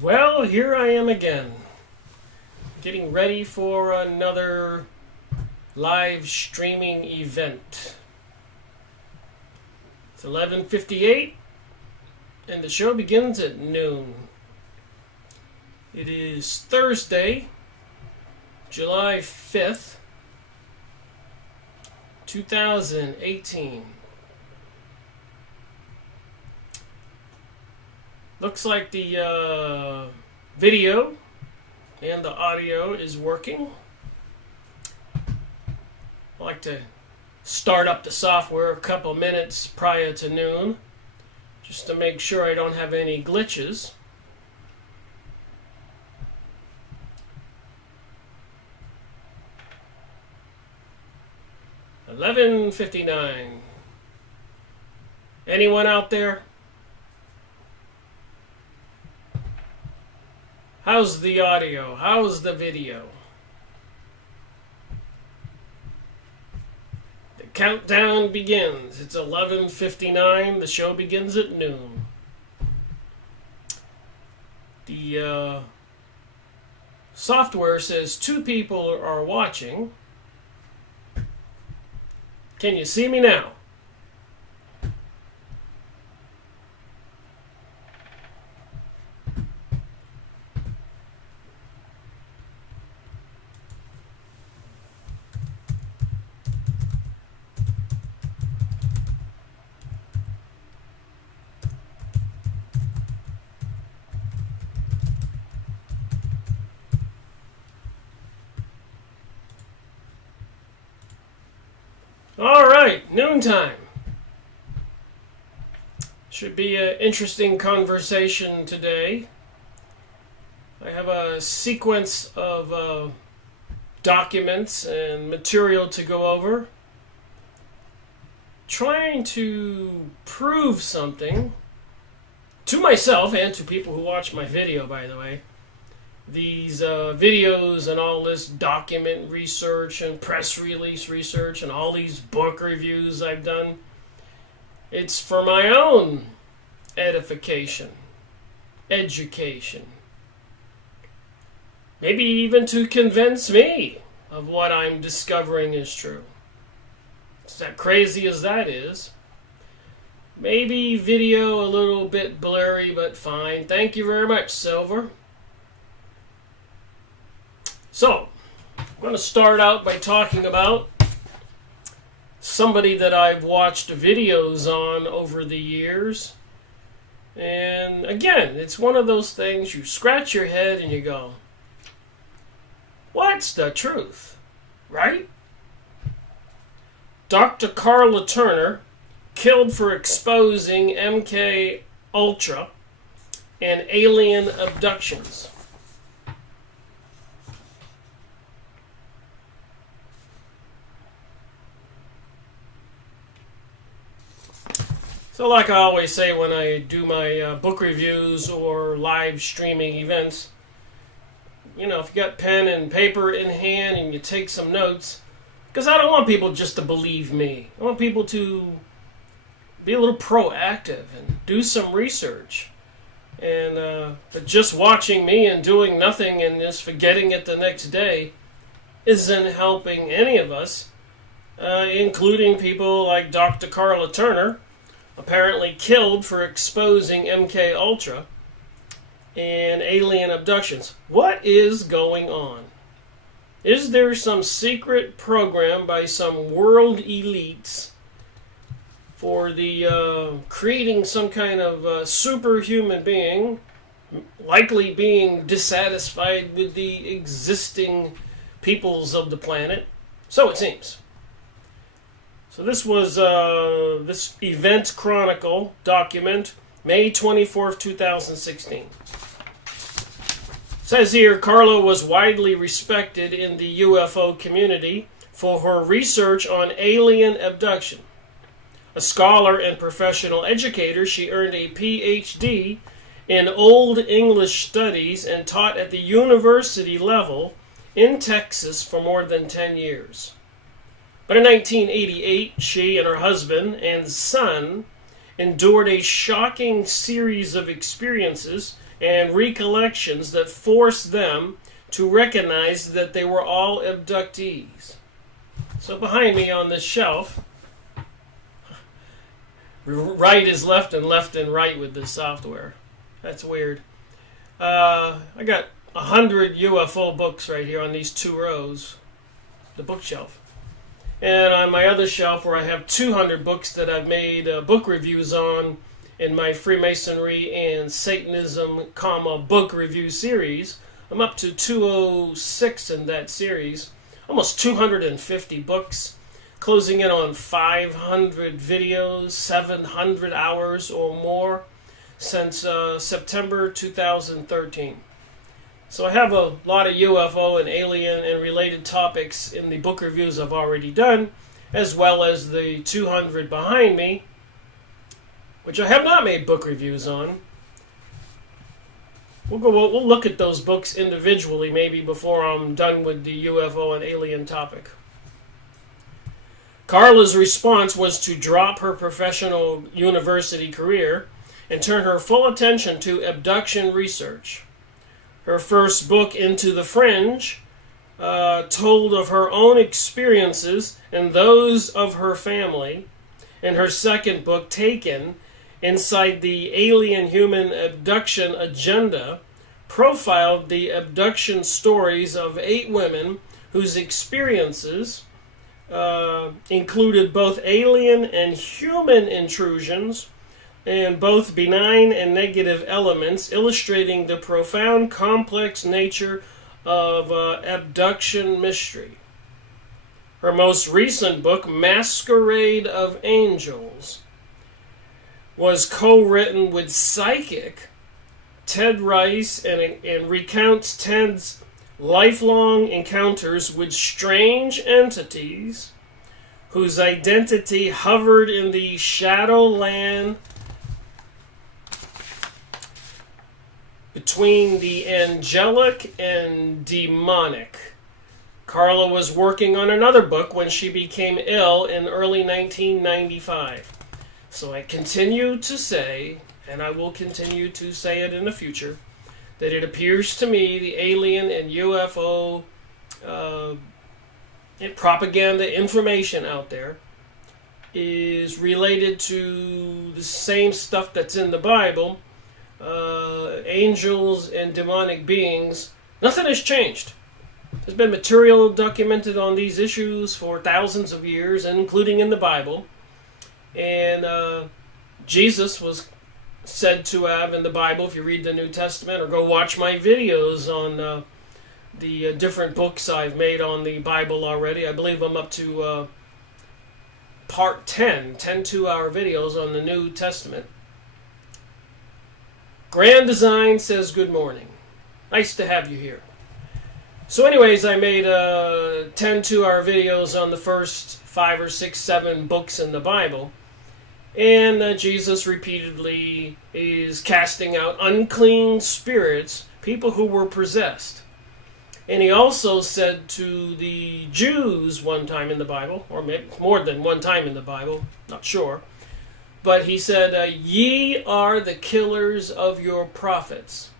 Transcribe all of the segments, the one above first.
Well, here I am again, getting ready for another live streaming event. It's 11:58 and the show begins at noon. It is Thursday, July 5th, 2018. Looks like the video and the audio is working. I like to start up the software a couple minutes prior to noon just to make sure I don't have any glitches. $11:59. Anyone out there? How's the audio? How's the video? The countdown begins. It's 11:59. The show begins at noon. The software says 2 people are watching. Can you see me now? All right, noontime. Should be an interesting conversation today. I have a sequence of documents and material to go over, trying to prove something to myself and to people who watch my video, by the way. These videos and all this document research and press release research and all these book reviews I've done, it's for my own edification, education, maybe even to convince me of what I'm discovering is true. It's as crazy as that is. Maybe video a little bit blurry, but fine. Thank you very much, Silver. So, I'm going to start out by talking about somebody that I've watched videos on over the years. And again, it's one of those things you scratch your head and you go, what's the truth? Right? Dr. Carla Turner, killed for exposing MK Ultra and alien abductions. So like I always say when I do my book reviews or live streaming events, you know, if you got pen and paper in hand and you take some notes, because I don't want people just to believe me. I want people to be a little proactive and do some research. And but just watching me and doing nothing and just forgetting it the next day isn't helping any of us, including people like Dr. Carla Turner, apparently killed for exposing MK Ultra and alien abductions. What is going on? Is there some secret program by some world elites for the creating some kind of superhuman being, likely being dissatisfied with the existing peoples of the planet? So it seems. So this was this Event Chronicle document, May 24th, 2016. Says here, Carla was widely respected in the UFO community for her research on alien abduction. A scholar and professional educator, she earned a PhD in Old English Studies and taught at the university level in Texas for more than 10 years. But in 1988, she and her husband and son endured a shocking series of experiences and recollections that forced them to recognize that they were all abductees. So behind me on this shelf, right is left and right with this software. That's weird. I got 100 UFO books right here on these 2 rows, the bookshelf. And on my other shelf where I have 200 books that I've made book reviews on in my Freemasonry and Satanism, book review series. I'm up to 206 in that series. Almost 250 books, closing in on 500 videos, 700 hours or more since September 2013. So I have a lot of UFO and alien and related topics in the book reviews I've already done, as well as the 200 behind me, which I have not made book reviews on. We'll look at those books individually maybe before I'm done with the UFO and alien topic. Carla's response was to drop her professional university career and turn her full attention to abduction research. Her first book, Into the Fringe, told of her own experiences and those of her family. And her second book, Taken, Inside the Alien Human Abduction Agenda, profiled the abduction stories of 8 women whose experiences included both alien and human intrusions, and both benign and negative elements, illustrating the profound, complex nature of abduction mystery. Her most recent book, Masquerade of Angels, was co-written with psychic Ted Rice and recounts Ted's lifelong encounters with strange entities whose identity hovered in the shadowland between the angelic and demonic. Carla was working on another book when she became ill in early 1995. So I continue to say, and I will continue to say it in the future, that it appears to me the alien and UFO propaganda information out there is related to the same stuff that's in the Bible. Angels and demonic beings. Nothing has changed. There's been material documented on these issues for thousands of years, including in the Bible. And Jesus was said to have in the Bible, if you read the New Testament, or go watch my videos on the different books I've made on the Bible already. I believe I'm up to part 10 2-hour videos on the New Testament. Grand Design says good morning. Nice to have you here. So anyways, I made 10 2-hour videos on the first 5 or 6, 7 books in the Bible. And Jesus repeatedly is casting out unclean spirits, people who were possessed. And he also said to the Jews one time in the Bible, or maybe more than one time in the Bible, not sure, but he said, ye are the killers of your prophets.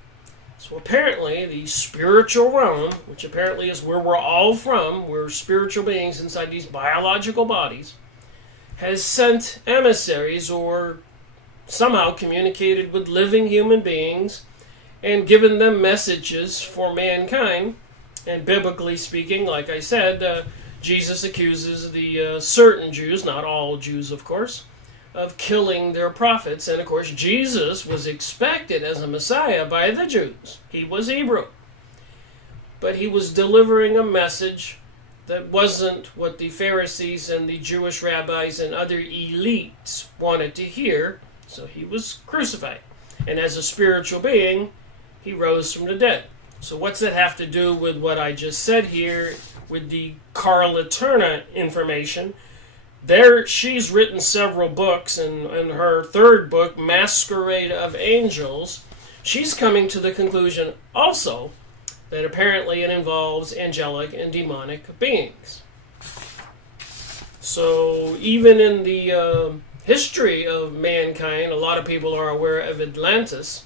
So apparently the spiritual realm, which apparently is where we're all from, we're spiritual beings inside these biological bodies, has sent emissaries or somehow communicated with living human beings and given them messages for mankind. And biblically speaking, like I said, Jesus accuses the certain Jews, not all Jews of course, of killing their prophets. And of course Jesus was expected as a Messiah by the Jews. He was Hebrew. But he was delivering a message that wasn't what the Pharisees and the Jewish rabbis and other elites wanted to hear. So he was crucified. And as a spiritual being, he rose from the dead. So what's that have to do with what I just said here with the Carla Turner information? There, she's written several books, and in her third book, Masquerade of Angels, she's coming to the conclusion also that apparently it involves angelic and demonic beings. So even in the history of mankind, a lot of people are aware of Atlantis.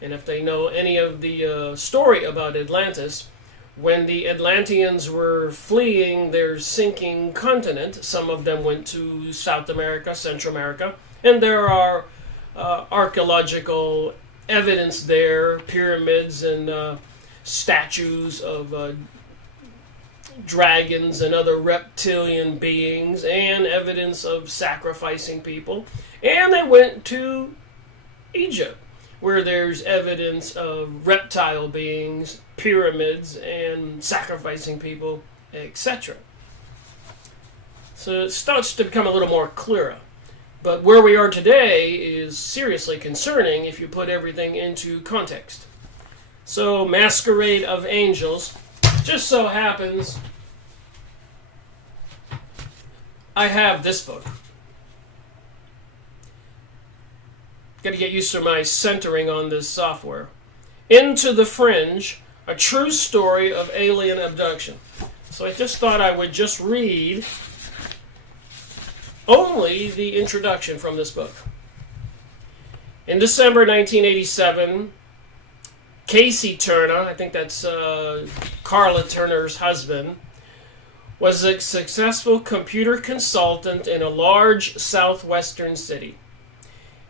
And if they know any of the story about Atlantis, when the Atlanteans were fleeing their sinking continent, some of them went to South America, Central America, and there are archaeological evidence there, pyramids and statues of dragons and other reptilian beings, and evidence of sacrificing people. And they went to Egypt, where there's evidence of reptile beings, pyramids, and sacrificing people, etc. So it starts to become a little more clearer. But where we are today is seriously concerning if you put everything into context. So, Masquerade of Angels, just so happens I have this book. Got to get used to my centering on this software. Into the Fringe, a true story of alien abduction. So I just thought I would just read only the introduction from this book. In December 1987, Casey Turner, I think that's Carla Turner's husband, was a successful computer consultant in a large southwestern city.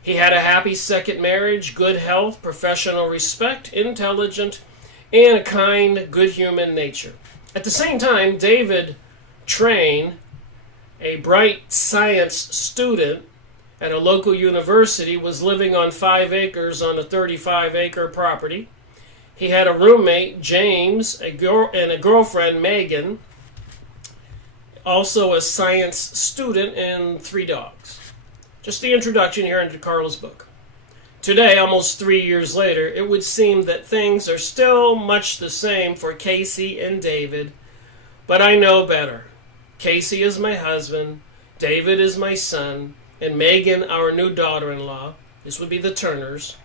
He had a happy second marriage, good health, professional respect, intelligent, and a kind, good human nature. At the same time, David Train, a bright science student at a local university, was living on 5 acres on a 35-acre property. He had a roommate, James, and a girlfriend, Megan, also a science student, and 3 dogs. Just the introduction here into Carla's book. Today, almost 3 years later, it would seem that things are still much the same for Casey and David, but I know better. Casey is my husband, David is my son, and Megan our new daughter-in-law. This would be the Turners.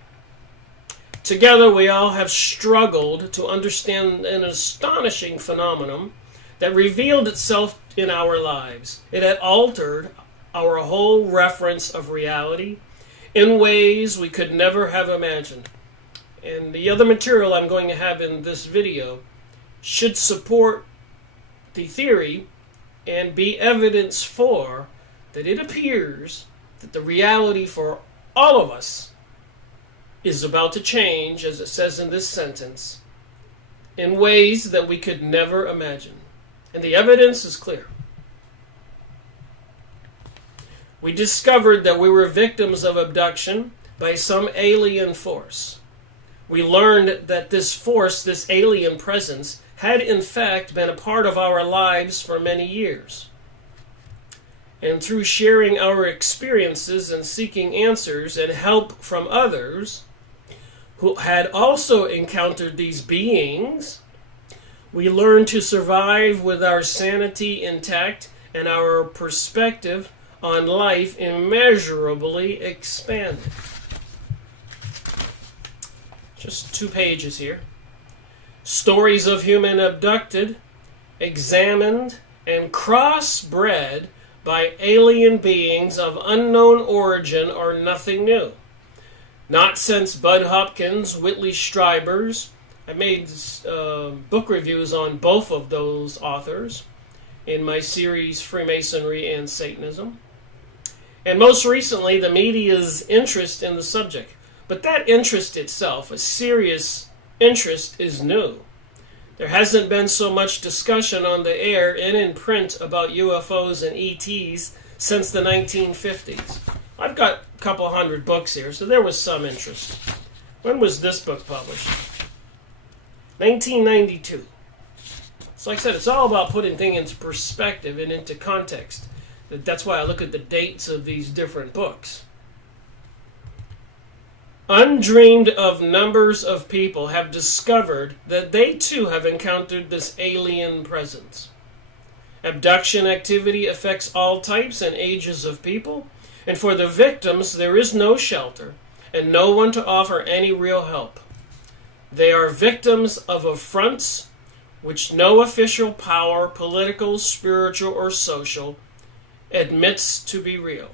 Together, we all have struggled to understand an astonishing phenomenon that revealed itself in our lives. It had altered our whole reference of reality in ways we could never have imagined. And the other material I'm going to have in this video should support the theory and be evidence for that it appears that the reality for all of us is about to change, as it says in this sentence, in ways that we could never imagine. And the evidence is clear. We discovered that we were victims of abduction by some alien force. We learned that this force, this alien presence, had in fact been a part of our lives for many years. And through sharing our experiences and seeking answers and help from others who had also encountered these beings, we learned to survive with our sanity intact and our perspective on life immeasurably expanded. Just 2 pages here. Stories of human abducted, examined, and crossbred by alien beings of unknown origin are nothing new. Not since Bud Hopkins, Whitley Strieber's. I made book reviews on both of those authors in my series Freemasonry and Satanism. And most recently, the media's interest in the subject. But that interest itself, a serious interest, is new. There hasn't been so much discussion on the air and in print about UFOs and ETs since the 1950s. I've got a couple hundred books here, so there was some interest. When was this book published? 1992. So like I said, it's all about putting things into perspective and into context. That's why I look at the dates of these different books. Undreamed of numbers of people have discovered that they too have encountered this alien presence. Abduction activity affects all types and ages of people, and for the victims there is no shelter and no one to offer any real help. They are victims of affronts which no official power, political, spiritual, or social, admits to be real.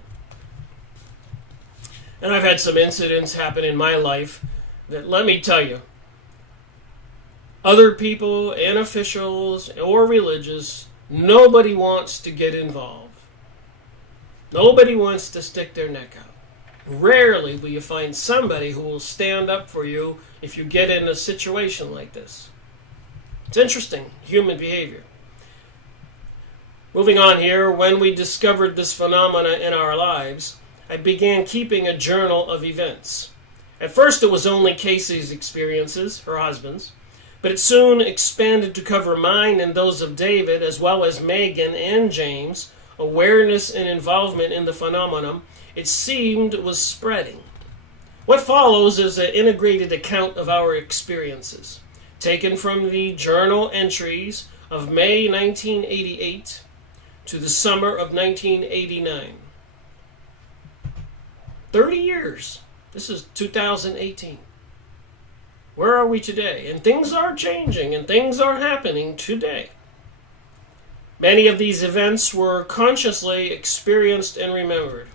And I've had some incidents happen in my life that, let me tell you, other people and officials or religious, nobody wants to get involved. Nobody wants to stick their neck out. Rarely will you find somebody who will stand up for you if you get in a situation like this. It's interesting, human behavior. Moving on here, when we discovered this phenomena in our lives, I began keeping a journal of events. At first it was only Casey's experiences, her husband's, but it soon expanded to cover mine and those of David, as well as Megan and James. Awareness and involvement in the phenomenon, it seemed, was spreading. What follows is an integrated account of our experiences, taken from the journal entries of May 1988 to the summer of 1989. 30 years. This is 2018. Where are we today? And things are changing, and things are happening today. Many of these events were consciously experienced and remembered.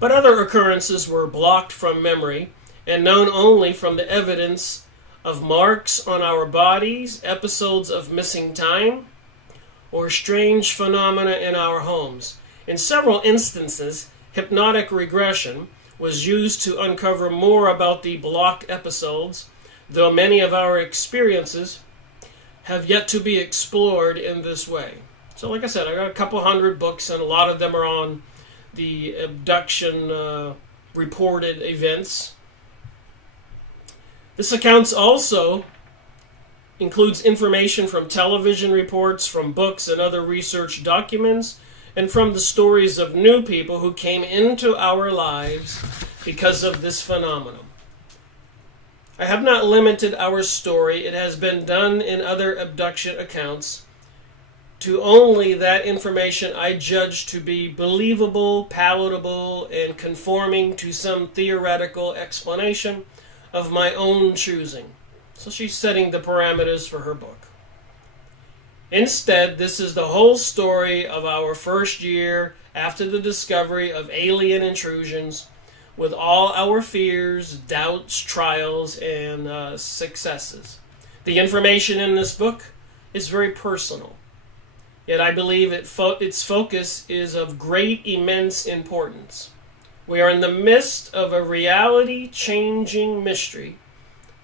But other occurrences were blocked from memory and known only from the evidence of marks on our bodies, episodes of missing time, or strange phenomena in our homes. In several instances, hypnotic regression was used to uncover more about the blocked episodes, though many of our experiences have yet to be explored in this way. So like I said, I got a couple hundred books, and a lot of them are on the abduction reported events. This account also includes information from television reports, from books and other research documents, and from the stories of new people who came into our lives because of this phenomenon. I have not limited our story, it has been done in other abduction accounts, to only that information I judge to be believable, palatable, and conforming to some theoretical explanation of my own choosing. So she's setting the parameters for her book. Instead, this is the whole story of our first year after the discovery of alien intrusions, with all our fears, doubts, trials, and successes. The information in this book is very personal, yet I believe its focus is of great, immense importance. We are in the midst of a reality-changing mystery.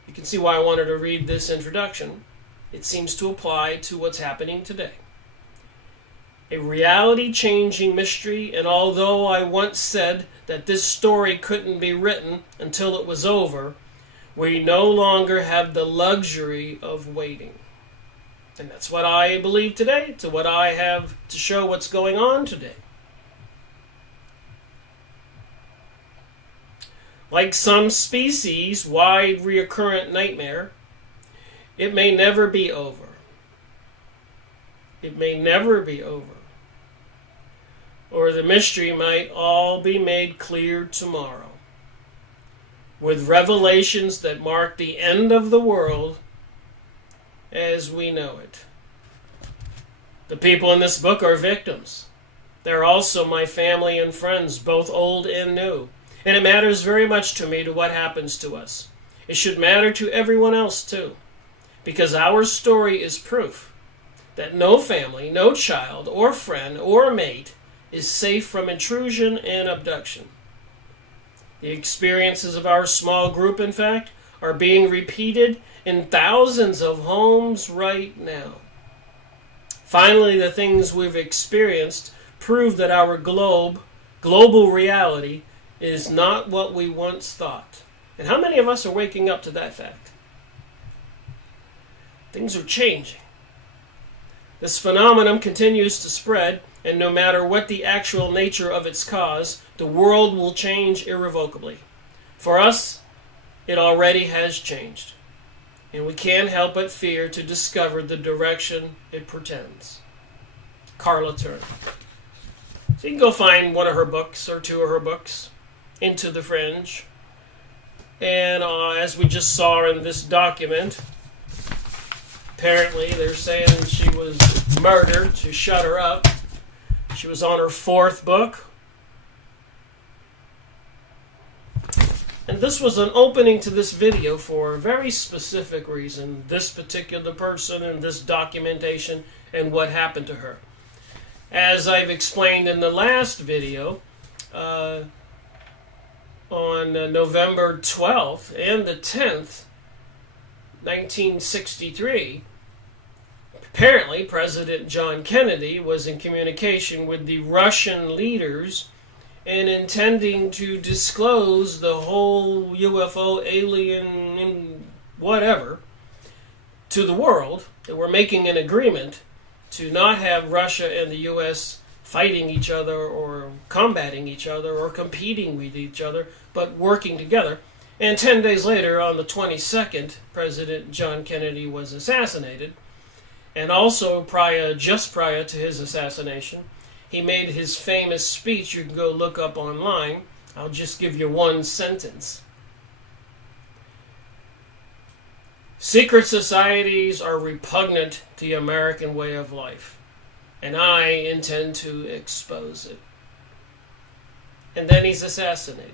You can see why I wanted to read this introduction. It seems to apply to what's happening today. A reality-changing mystery, and although I once said that this story couldn't be written until it was over, we no longer have the luxury of waiting. And that's what I believe today, to what I have to show what's going on today. Like some species' wide recurrent nightmare, it may never be over. It may never be over. Or the mystery might all be made clear tomorrow, with revelations that mark the end of the world as we know it. The people in this book are victims. They're also my family and friends, both old and new. And it matters very much to me to what happens to us. It should matter to everyone else too, because our story is proof that no family, no child, or friend, or mate is safe from intrusion and abduction. The experiences of our small group, in fact, are being repeated in thousands of homes right now. Finally, the things we've experienced prove that our global reality is not what we once thought. And how many of us are waking up to that fact? Things are changing. This phenomenon continues to spread, and no matter what the actual nature of its cause, the world will change irrevocably. For us, it already has changed, and we can't help but fear to discover the direction it portends. Carla Turner. So you can go find one of her books or two of her books, Into the Fringe. And as we just saw in this document, apparently they're saying she was murdered to shut her up. She was on her fourth book. And this was an opening to this video for a very specific reason. This particular person and this documentation and what happened to her. As I've explained in the last video, on November 12th and the 10th, 1963, apparently President John Kennedy was in communication with the Russian leaders and intending to disclose the whole UFO alien whatever to the world. They were making an agreement to not have Russia and the U.S. fighting each other or combating each other or competing with each other, but working together. And 10 days later, on the 22nd, President John Kennedy was assassinated. And also, just prior to his assassination, he made his famous speech. You can go look up online. I'll just give you one sentence. Secret societies are repugnant to the American way of life, and I intend to expose it. And then he's assassinated.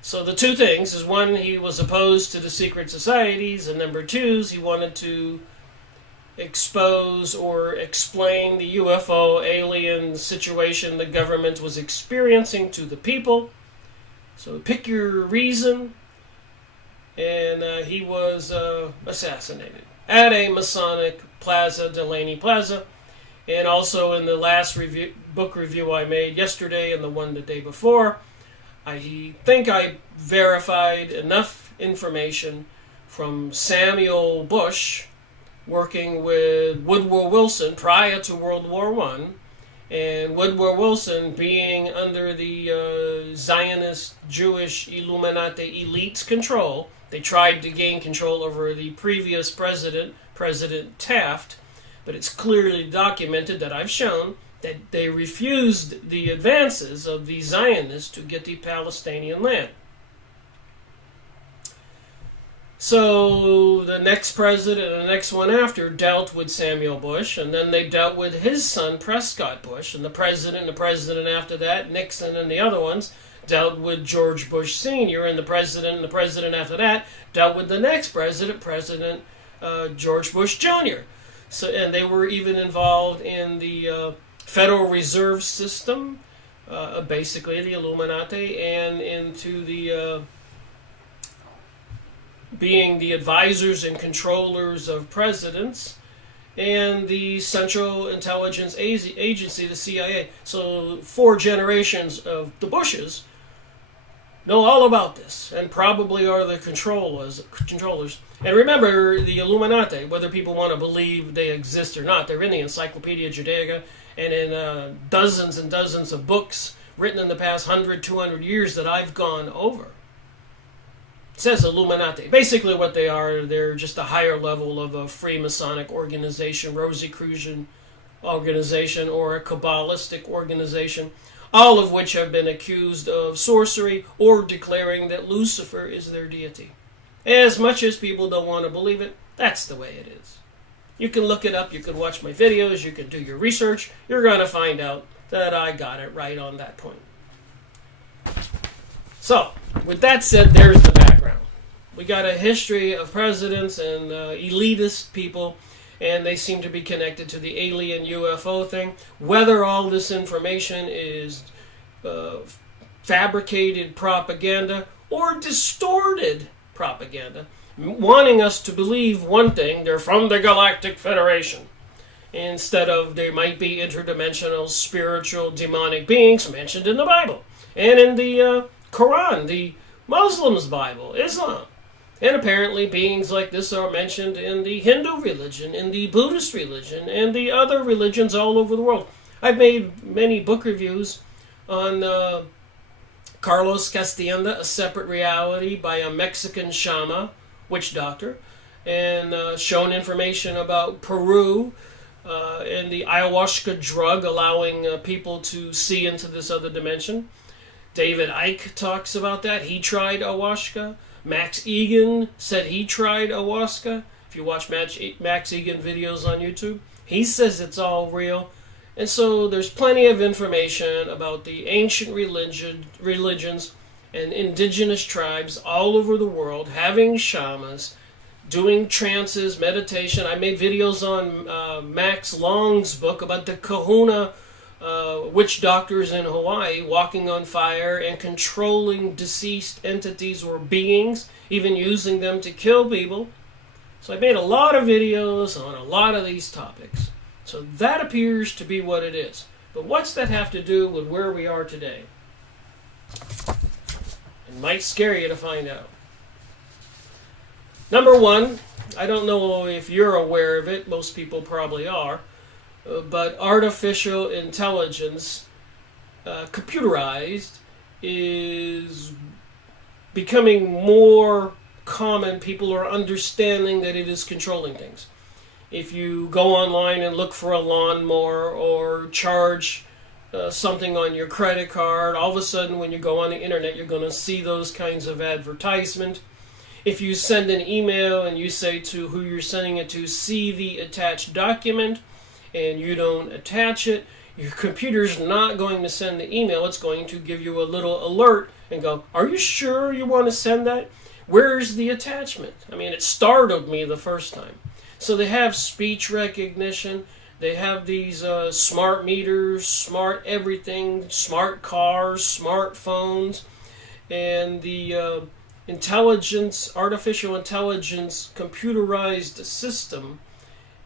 So the two things is, one, he was opposed to the secret societies, and number two is he wanted to expose or explain the UFO alien situation the government was experiencing to the people. So pick your reason. And he was assassinated at a Masonic plaza, Delaney Plaza. And also in the last book review I made yesterday and the one the day before, I think I verified enough information from Samuel Bush, working with Woodrow Wilson prior to World War I, and Woodrow Wilson being under the Zionist Jewish Illuminati elite's control. They tried to gain control over the previous president, President Taft, but it's clearly documented that I've shown that they refused the advances of the Zionists to get the Palestinian land. So the next president and the next one after dealt with Samuel Bush, and then they dealt with his son, Prescott Bush, and the president after that, Nixon and the other ones, dealt with George Bush Sr., and the president after that dealt with the next president, George Bush Jr. So, and they were even involved in the Federal Reserve System, basically the Illuminati, and into the being the advisors and controllers of presidents, and the Central Intelligence Agency, the CIA. So 4 generations of the Bushes know all about this, and probably are the controllers. And remember, the Illuminati, whether people want to believe they exist or not, they're in the Encyclopedia Judaica and in dozens and dozens of books written in the past 100, 200 years that I've gone over. It says Illuminati. Basically what they are, they're just a higher level of a Freemasonic organization, Rosicrucian organization, or a Kabbalistic organization, all of which have been accused of sorcery or declaring that Lucifer is their deity. As much as people don't want to believe it, that's the way it is. You can look it up, you can watch my videos, you can do your research, you're going to find out that I got it right on that point. So, with that said, there's the background. We got a history of presidents and elitist people, and they seem to be connected to the alien UFO thing. Whether all this information is fabricated propaganda or distorted propaganda, wanting us to believe one thing, they're from the Galactic Federation, instead of they might be interdimensional, spiritual, demonic beings mentioned in the Bible, and in the Quran, the Muslims' Bible, Islam. And apparently beings like this are mentioned in the Hindu religion, in the Buddhist religion, and the other religions all over the world. I've made many book reviews on Carlos Castaneda, A Separate Reality by a Mexican Shama, witch doctor, and shown information about Peru and the ayahuasca drug allowing people to see into this other dimension. David Icke talks about that. He tried ayahuasca. Max Egan said he tried ayahuasca. If you watch Max Egan videos on YouTube, he says it's all real. And so there's plenty of information about the ancient religions and indigenous tribes all over the world having shamans, doing trances, meditation. I made videos on Max Long's book about the kahuna witch doctors in Hawaii walking on fire and controlling deceased entities or beings, even using them to kill people. So I made a lot of videos on a lot of these topics. So that appears to be what it is. But what's that have to do with where we are today? It might scare you to find out. Number one, I don't know if you're aware of it, most people probably are, but artificial intelligence, computerized, is becoming more common. People are understanding that it is controlling things. If you go online and look for a lawnmower or charge something on your credit card, all of a sudden when you go on the internet, you're going to see those kinds of advertisement. If you send an email and you say to who you're sending it to, see the attached document, and you don't attach it, your computer's not going to send the email. It's going to give you a little alert and go, are you sure you want to send that? Where's the attachment? I mean, it startled me the first time. So they have speech recognition. They have these smart meters, smart everything, smart cars, smartphones, and the artificial intelligence, computerized system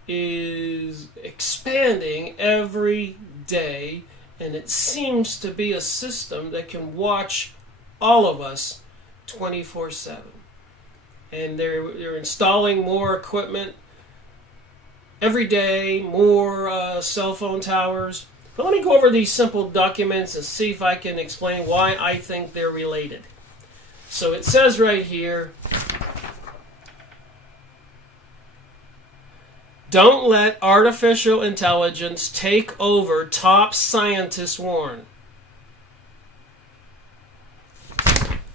is expanding every day, and it seems to be a system that can watch all of us 24/7. And they're installing more equipment every day, more cell phone towers. But let me go over these simple documents and see if I can explain why I think they're related. So it says right here, don't let artificial intelligence take over, top scientists warn.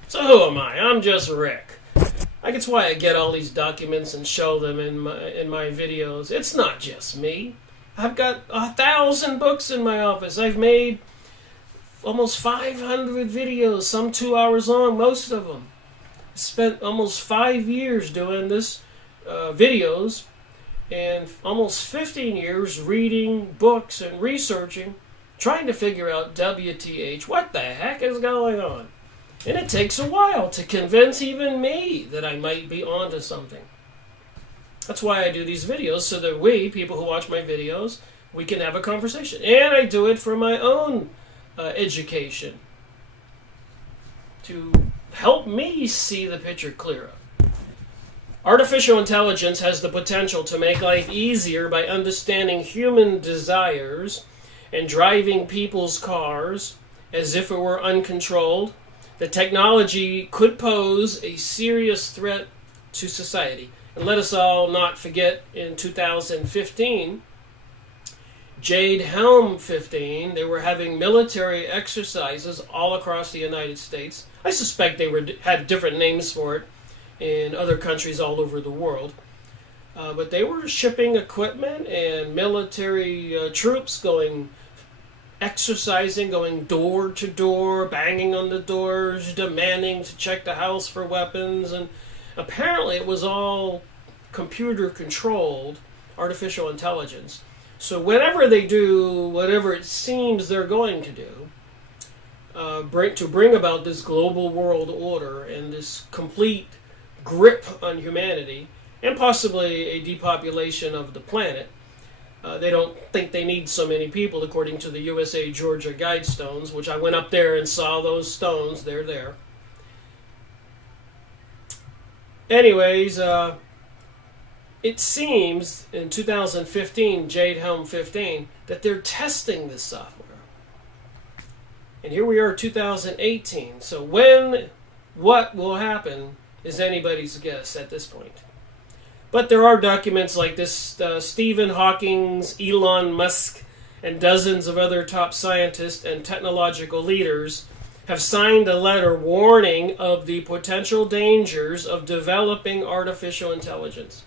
So who am I? I'm just Rick. That's why I get all these documents and show them in my videos. It's not just me. I've got 1,000 books in my office. I've made almost 500 videos, some 2 hours long, most of them. I spent almost 5 years doing this videos, and almost 15 years reading books and researching, trying to figure out WTH, what the heck is going on? And it takes a while to convince even me that I might be onto something. That's why I do these videos, so that we, people who watch my videos, we can have a conversation. And I do it for my own education, to help me see the picture clearer. Artificial intelligence has the potential to make life easier by understanding human desires and driving people's cars as if it were uncontrolled. The technology could pose a serious threat to society. And let us all not forget, in 2015, Jade Helm 15, they were having military exercises all across the United States. I suspect they had different names for it in other countries all over the world. But they were shipping equipment and military troops exercising, going door to door, banging on the doors, demanding to check the house for weapons. And apparently it was all computer controlled, artificial intelligence. So whenever they do whatever it seems they're going to do, to bring about this global world order and this complete grip on humanity, and possibly a depopulation of the planet, they don't think they need so many people, according to the USA Georgia Guidestones, which I went up there and saw those stones. They're there. Anyways, it seems in 2015, Jade Helm 15, that they're testing this software. And here we are, 2018. So what will happen is anybody's guess at this point. But there are documents like this. Stephen Hawking, Elon Musk, and dozens of other top scientists and technological leaders have signed a letter warning of the potential dangers of developing artificial intelligence.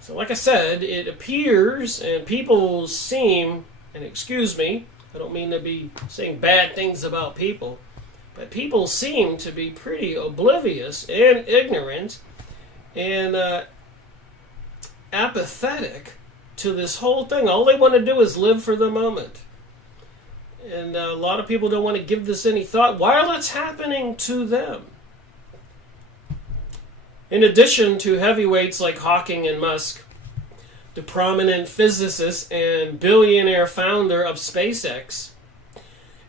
So like I said, it appears, and people seem, and excuse me, I don't mean to be saying bad things about people, But people seem to be pretty oblivious and ignorant and apathetic to this whole thing. All they want to do is live for the moment. And a lot of people don't want to give this any thought while it's happening to them. In addition to heavyweights like Hawking and Musk, the prominent physicist and billionaire founder of SpaceX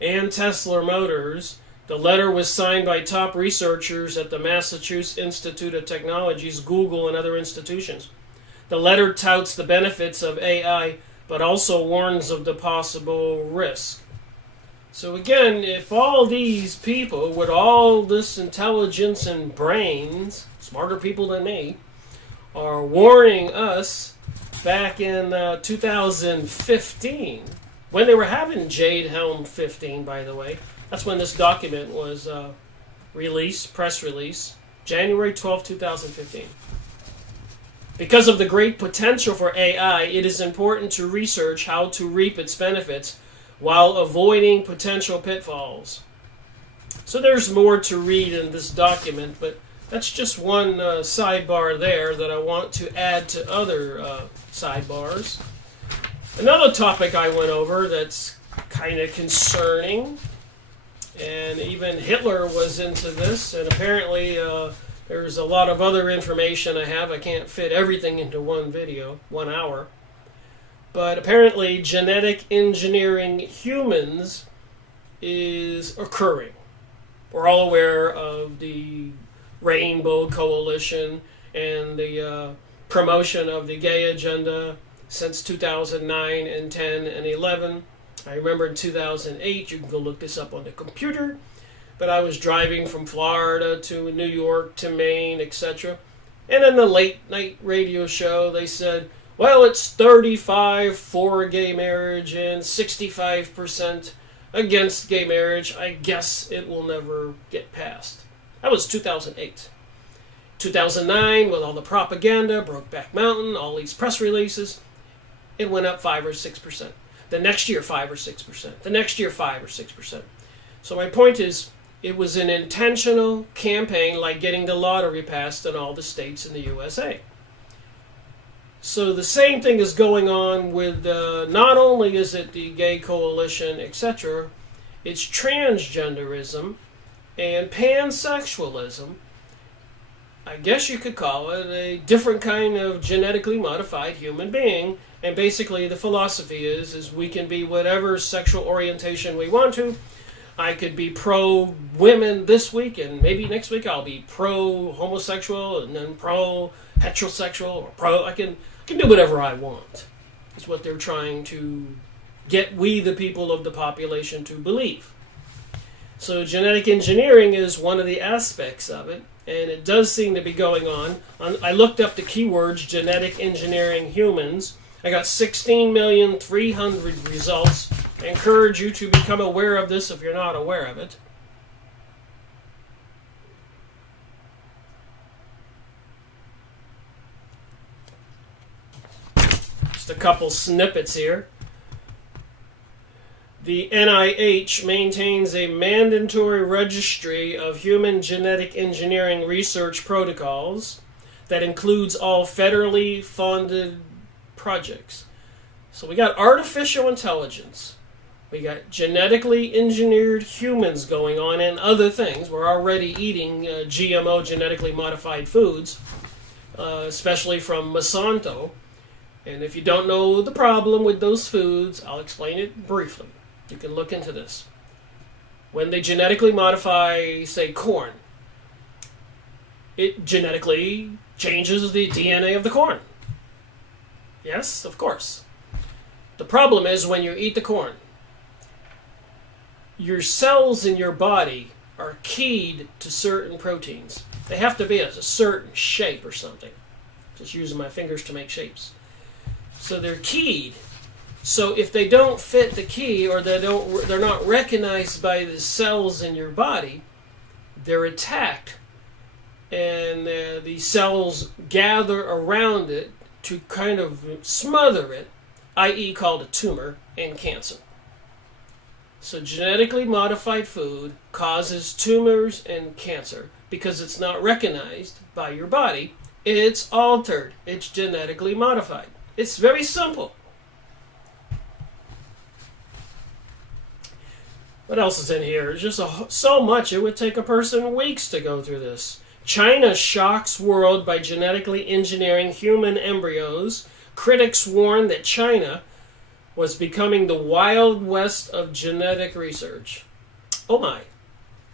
and Tesla Motors, the letter was signed by top researchers at the Massachusetts Institute of Technology's Google and other institutions. The letter touts the benefits of AI, but also warns of the possible risk. So again, if all these people with all this intelligence and brains, smarter people than me, are warning us back in 2015, when they were having Jade Helm 15, by the way, that's when this document was released, press release, January 12, 2015. Because of the great potential for AI, it is important to research how to reap its benefits while avoiding potential pitfalls. So there's more to read in this document, but that's just one sidebar there that I want to add to other sidebars. Another topic I went over that's kind of concerning, and even Hitler was into this, and apparently there's a lot of other information I have. I can't fit everything into one video, 1 hour. But apparently genetic engineering humans is occurring. We're all aware of the Rainbow Coalition and the promotion of the gay agenda since 2009 and 10 and 11. I remember in 2008, you can go look this up on the computer, but I was driving from Florida to New York to Maine, etc. And in the late night radio show, they said, well, it's 35 for gay marriage and 65% against gay marriage. I guess it will never get passed. That was 2008. 2009, with all the propaganda, Brokeback Mountain, all these press releases, it went up 5 or 6%. The next year, 5 or 6%. The next year, 5 or 6%. So my point is, it was an intentional campaign like getting the lottery passed in all the states in the USA. So the same thing is going on with, not only is it the gay coalition, etc., it's transgenderism and pansexualism. I guess you could call it a different kind of genetically modified human being. And basically the philosophy is we can be whatever sexual orientation we want to. I could be pro-women this week, and maybe next week I'll be pro-homosexual, and then pro-heterosexual, or I can do whatever I want. It's what they're trying to get we, the people of the population, to believe. So genetic engineering is one of the aspects of it, and it does seem to be going on. I looked up the keywords genetic engineering humans. I got 16,300,000 results. I encourage you to become aware of this if you're not aware of it. Just a couple snippets here. The NIH maintains a mandatory registry of human genetic engineering research protocols that includes all federally funded projects. So we got artificial intelligence. We got genetically engineered humans going on and other things. We're already eating GMO, genetically modified foods, especially from Monsanto. And if you don't know the problem with those foods, I'll explain it briefly. You can look into this. When they genetically modify, say, corn, it genetically changes the DNA of the corn. Yes, of course. The problem is when you eat the corn, your cells in your body are keyed to certain proteins. They have to be a certain shape or something. Just using my fingers to make shapes. So they're keyed. So if they don't fit the key, or they're not recognized by the cells in your body, they're attacked, and the cells gather around it to kind of smother it, i.e. called a tumor and cancer. So genetically modified food causes tumors and cancer because it's not recognized by your body. It's altered. It's genetically modified. It's very simple. What else is in here? There's just so much. It would take a person weeks to go through this. China shocks world by genetically engineering human embryos. Critics warn that China was becoming the Wild West of genetic research. Oh my.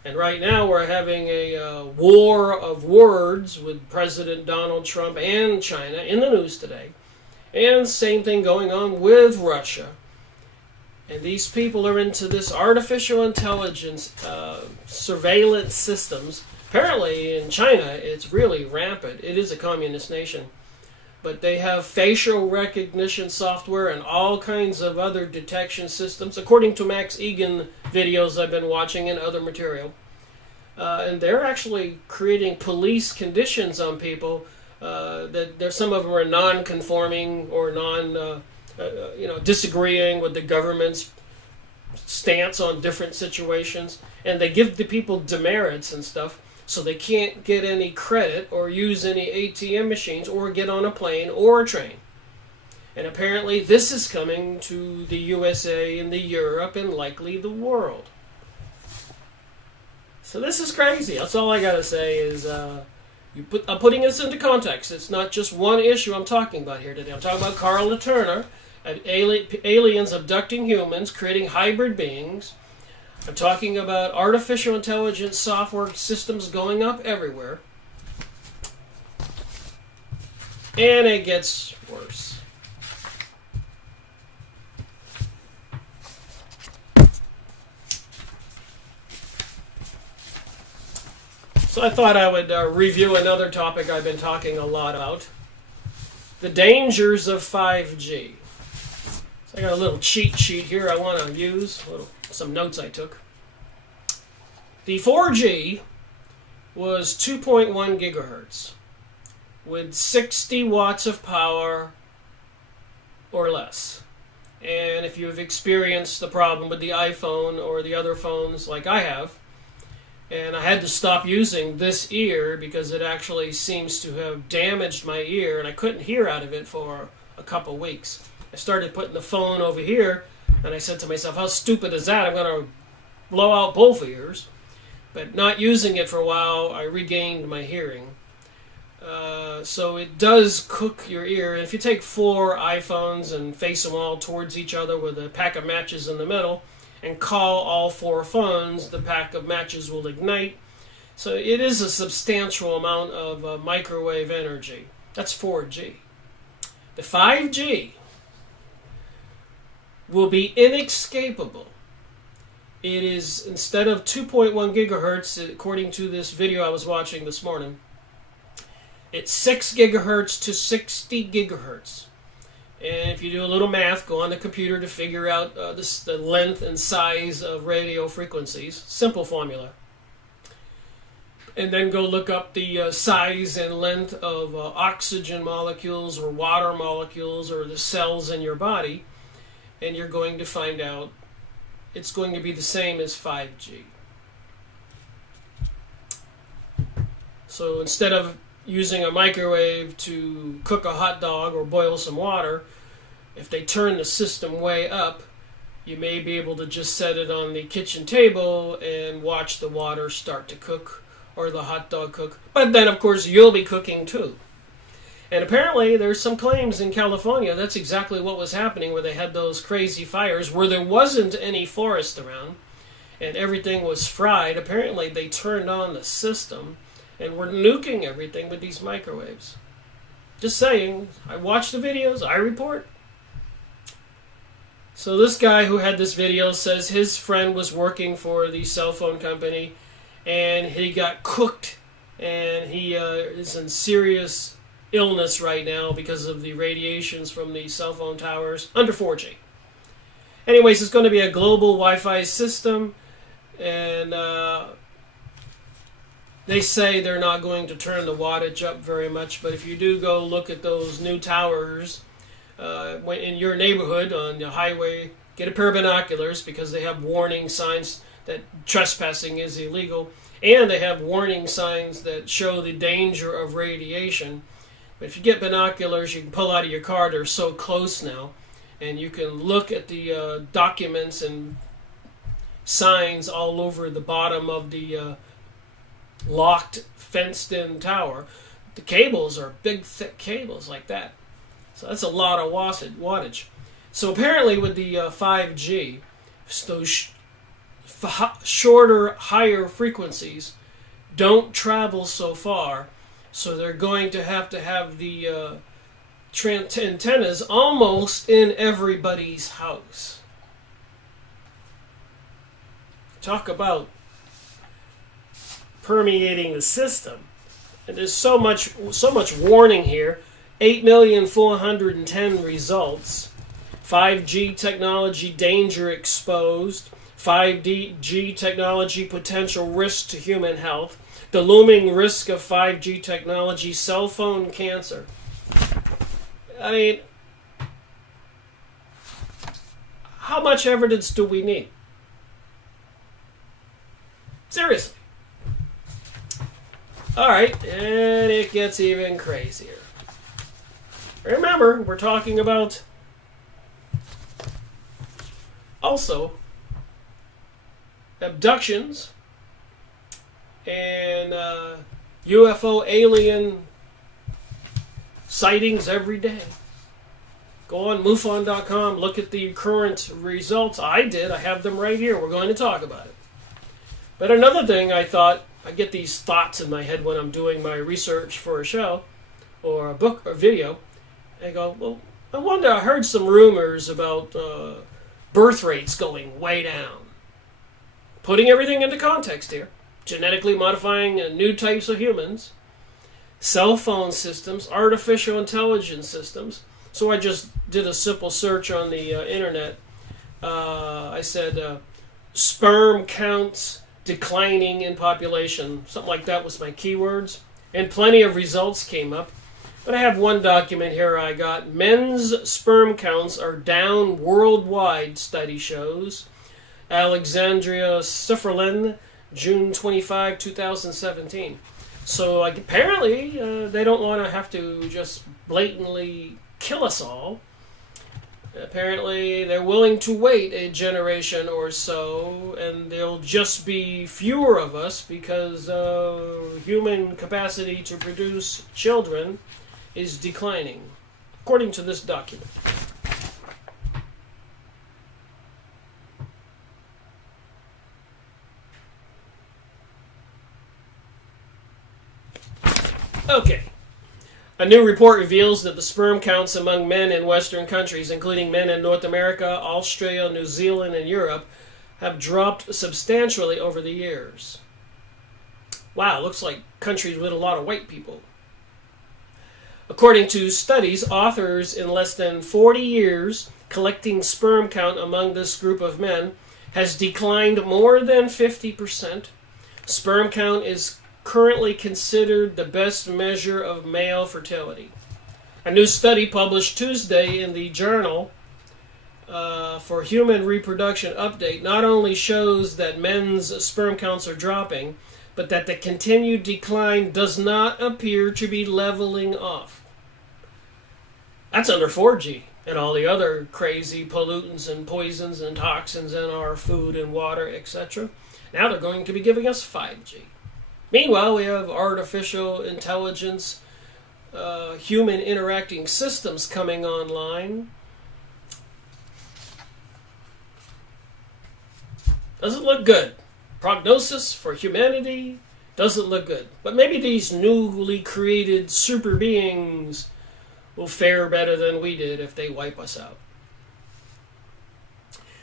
And right now we're having a war of words with President Donald Trump and China in the news today. And same thing going on with Russia. And these people are into this artificial intelligence surveillance systems. Apparently in China it's really rampant. It is a communist nation. But they have facial recognition software and all kinds of other detection systems, according to Max Egan videos I've been watching and other material. And they're actually creating police conditions on people that some of them are non-conforming or disagreeing with the government's stance on different situations. And they give the people demerits and stuff. So they can't get any credit or use any ATM machines or get on a plane or a train. And apparently this is coming to the USA and the Europe and likely the world. So this is crazy. That's all I got to say is I'm putting this into context. It's not just one issue I'm talking about here today. I'm talking about Carl Turner, aliens abducting humans, creating hybrid beings. I'm talking about artificial intelligence software systems going up everywhere. And it gets worse. So I thought I would review another topic I've been talking a lot about. The dangers of 5G. So I got a little cheat sheet here I want to use. Some notes I took. The 4G was 2.1 gigahertz with 60 watts of power or less. And if you've experienced the problem with the iPhone or the other phones like I have, and I had to stop using this ear because it actually seems to have damaged my ear and I couldn't hear out of it for a couple weeks. I started putting the phone over here and I said to myself, how stupid is that? I'm going to blow out both ears. But not using it for a while, I regained my hearing. So it does cook your ear. And if you take 4 iPhones and face them all towards each other with a pack of matches in the middle and call all 4 phones, the pack of matches will ignite. So it is a substantial amount of microwave energy. That's 4G. The 5G will be inescapable. It is, instead of 2.1 gigahertz, according to this video I was watching this morning, it's 6 gigahertz to 60 gigahertz. And if you do a little math, go on the computer to figure out the length and size of radio frequencies. Simple formula. And then go look up the size and length of oxygen molecules or water molecules or the cells in your body. And you're going to find out it's going to be the same as 5G. So instead of using a microwave to cook a hot dog or boil some water, if they turn the system way up, you may be able to just set it on the kitchen table and watch the water start to cook or the hot dog cook. But then, of course, you'll be cooking too. And apparently there's some claims in California that's exactly what was happening, where they had those crazy fires where there wasn't any forest around and everything was fried. Apparently they turned on the system and were nuking everything with these microwaves. Just saying, I watch the videos, I report. So this guy who had this video says his friend was working for the cell phone company and he got cooked and he is in serious illness right now because of the radiations from the cell phone towers under 4G. Anyways, it's going to be a global Wi-Fi system, and they say they're not going to turn the wattage up very much, but if you do go look at those new towers in your neighborhood on the highway Get a pair of binoculars because they have warning signs that trespassing is illegal, and they have warning signs that show the danger of radiation. But if you get binoculars, you can pull out of your car. They're so close now, and you can look at the documents and signs all over the bottom of the locked, fenced-in tower. The cables are big, thick cables like that. So that's a lot of wattage. So apparently with the 5G, those shorter, higher frequencies don't travel so far. So they're going to have the antennas almost in everybody's house. Talk about permeating the system. And there's so much warning here. 8,410,000 results. 5G technology danger exposed. 5G technology potential risk to human health. The looming risk of 5G technology, cell phone cancer. I mean, how much evidence do we need? Seriously. Alright, and it gets even crazier. Remember, we're talking about also abductions and UFO alien sightings every day. Go on MUFON.com, look at the current results. I have them right here. We're going to talk about it. But another thing I thought, I get these thoughts in my head when I'm doing my research for a show or a book or video. I go, well, I heard some rumors about birth rates going way down. Putting everything into context here. Genetically modifying new types of humans. Cell phone systems. Artificial intelligence systems. So I just did a simple search on the internet. I said sperm counts declining in population. Something like that was my keywords. And plenty of results came up. But I have one document here I got. Men's sperm counts are down worldwide, study shows. Alexandria Sifferlin, June 25, 2017. So apparently they don't want to have to just blatantly kill us all. Apparently they're willing to wait a generation or so, and there'll just be fewer of us because human capacity to produce children is declining, according to this document. Okay. A new report reveals that the sperm counts among men in Western countries, including men in North America, Australia, New Zealand, and Europe, have dropped substantially over the years. Wow, looks like countries with a lot of white people. According to studies, authors in less than 40 years collecting sperm count among this group of men has declined more than 50%. Sperm count is currently considered the best measure of male fertility. A new study published Tuesday in the Journal for Human Reproduction Update not only shows that men's sperm counts are dropping, but that the continued decline does not appear to be leveling off. That's under 4G and all the other crazy pollutants and poisons and toxins in our food and water, etc. Now they're going to be giving us 5G. Meanwhile, we have artificial intelligence, human interacting systems coming online. Doesn't look good. Prognosis for humanity doesn't look good. But maybe these newly created super beings will fare better than we did if they wipe us out.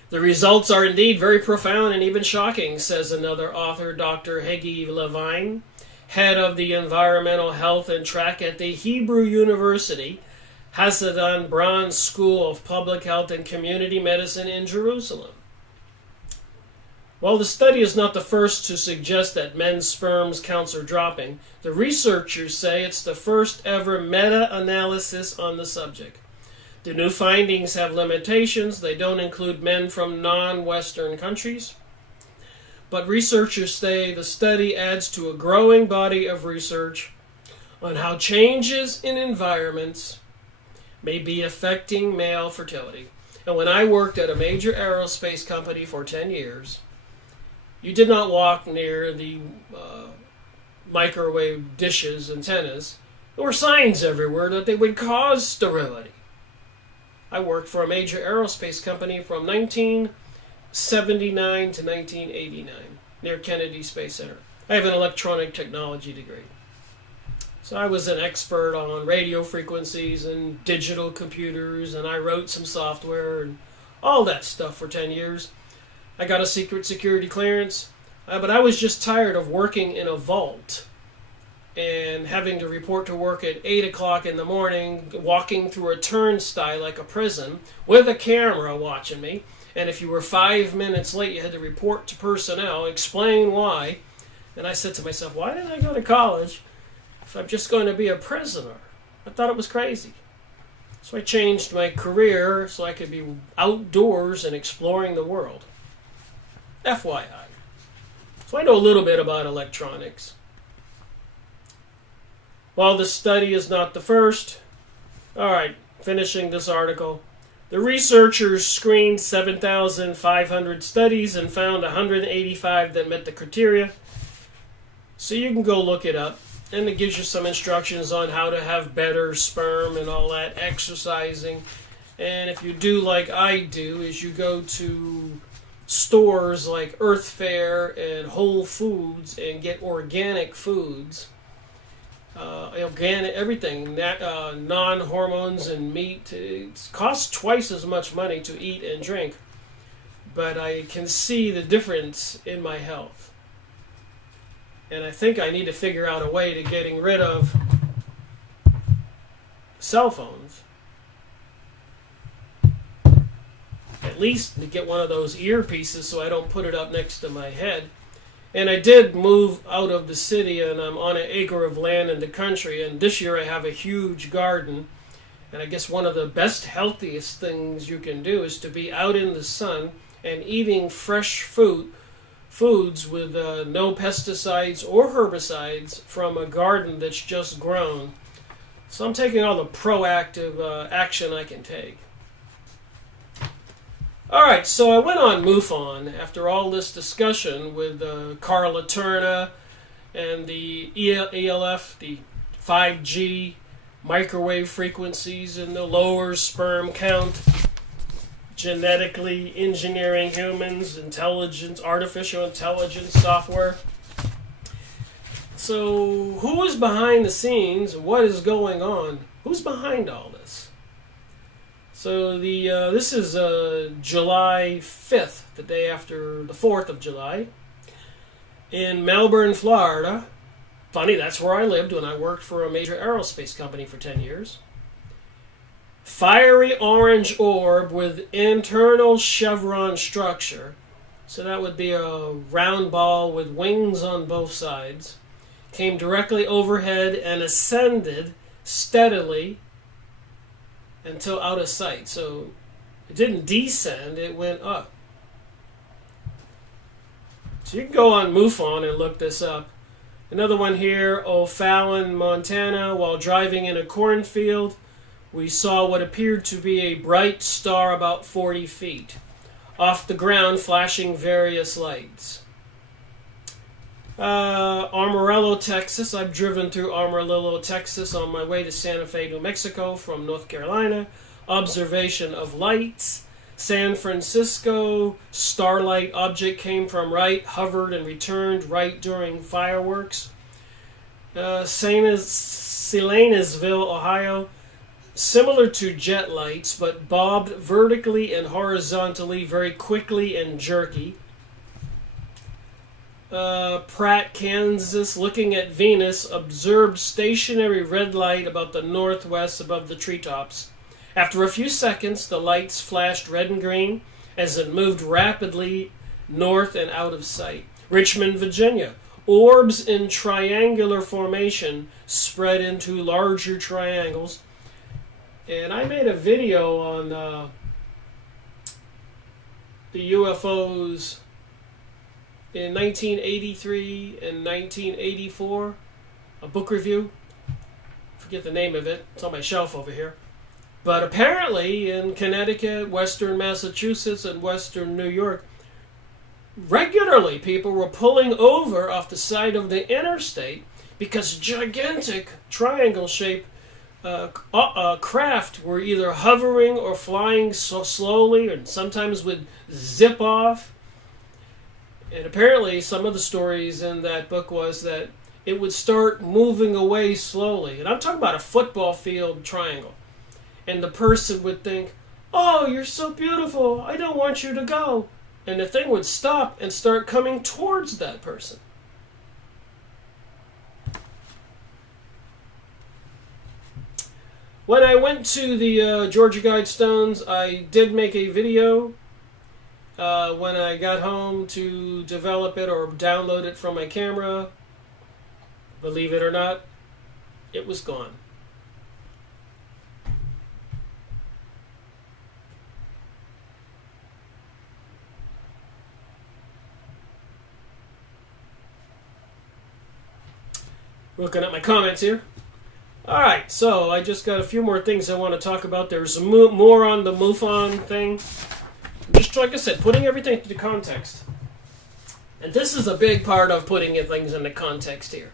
The results are indeed very profound and even shocking, says another author, Dr. Hegi Levine, head of the Environmental Health and Track at the Hebrew University, Hasidan Brand School of Public Health and Community Medicine in Jerusalem. While the study is not the first to suggest that men's sperm counts are dropping, the researchers say it's the first ever meta-analysis on the subject. The new findings have limitations. They don't include men from non-Western countries. But researchers say the study adds to a growing body of research on how changes in environments may be affecting male fertility. And when I worked at a major aerospace company for 10 years, you did not walk near the microwave dishes, antennas. There were signs everywhere that they would cause sterility. I worked for a major aerospace company from 1979 to 1989 near Kennedy Space Center. I have an electronic technology degree. So I was an expert on radio frequencies and digital computers, and I wrote some software and all that stuff for 10 years. I got a secret security clearance, but I was just tired of working in a vault and having to report to work at 8 o'clock in the morning, walking through a turnstile like a prison with a camera watching me. And if you were 5 minutes late, you had to report to personnel, explain why. And I said to myself, why did I go to college if I'm just going to be a prisoner? I thought it was crazy. So I changed my career so I could be outdoors and exploring the world. FYI. So I know a little bit about electronics. While this study is not the first, alright, finishing this article. The researchers screened 7,500 studies and found 185 that met the criteria. So you can go look it up. And it gives you some instructions on how to have better sperm and all that, exercising. And if you do like I do, is you go to stores like Earth Fare and Whole Foods and get organic foods. Organic everything, non-hormones and meat. It costs twice as much money to eat and drink, but I can see the difference in my health. And I think I need to figure out a way to getting rid of cell phones. At least to get one of those earpieces so I don't put it up next to my head. And I did move out of the city, and I'm on an acre of land in the country, and this year I have a huge garden. And I guess one of the best, healthiest things you can do is to be out in the sun and eating fresh foods with no pesticides or herbicides from a garden that's just grown. So I'm taking all the proactive action I can take. Alright, so I went on MUFON after all this discussion with Carla Turner and the ELF, the 5G microwave frequencies and the lower sperm count, genetically engineering humans, intelligence, artificial intelligence software. So who is behind the scenes? What is going on? Who's behind all this? So this is July 5th, the day after the 4th of July, in Melbourne, Florida. Funny, that's where I lived when I worked for a major aerospace company for 10 years. Fiery orange orb with internal chevron structure. So that would be a round ball with wings on both sides. Came directly overhead and ascended steadily until out of sight. So it didn't descend, it went up. So you can go on MUFON and look this up. Another one here, O'Fallon, Montana. While driving in a cornfield, we saw what appeared to be a bright star about 40 feet off the ground, flashing various lights. Amarillo, Texas. I've driven through Amarillo, Texas on my way to Santa Fe, New Mexico from North Carolina. Observation of lights. San Francisco, starlight object came from right, hovered and returned right during fireworks. Selenesville, Ohio. Similar to jet lights, but bobbed vertically and horizontally very quickly and jerky. Pratt, Kansas, looking at Venus, observed stationary red light about the northwest above the treetops. After a few seconds, the lights flashed red and green as it moved rapidly north and out of sight. Richmond, Virginia, orbs in triangular formation spread into larger triangles. And I made a video on the UFOs in 1983 and 1984, a book review. Forget the name of it. It's on my shelf over here. But apparently in Connecticut, Western Massachusetts, and Western New York, regularly people were pulling over off the side of the interstate because gigantic triangle-shaped craft were either hovering or flying so slowly, and sometimes would zip off. And apparently some of the stories in that book was that it would start moving away slowly. And I'm talking about a football field triangle. And the person would think, "Oh, you're so beautiful, I don't want you to go." And the thing would stop and start coming towards that person. When I went to the Georgia Guidestones, I did make a video when I got home to develop it or download it from my camera. Believe it or not, it was gone. Looking at my comments here. Alright, so I just got a few more things I want to talk about. There's more on the MUFON thing. Just like I said, putting everything into context. And this is a big part of putting things into context here.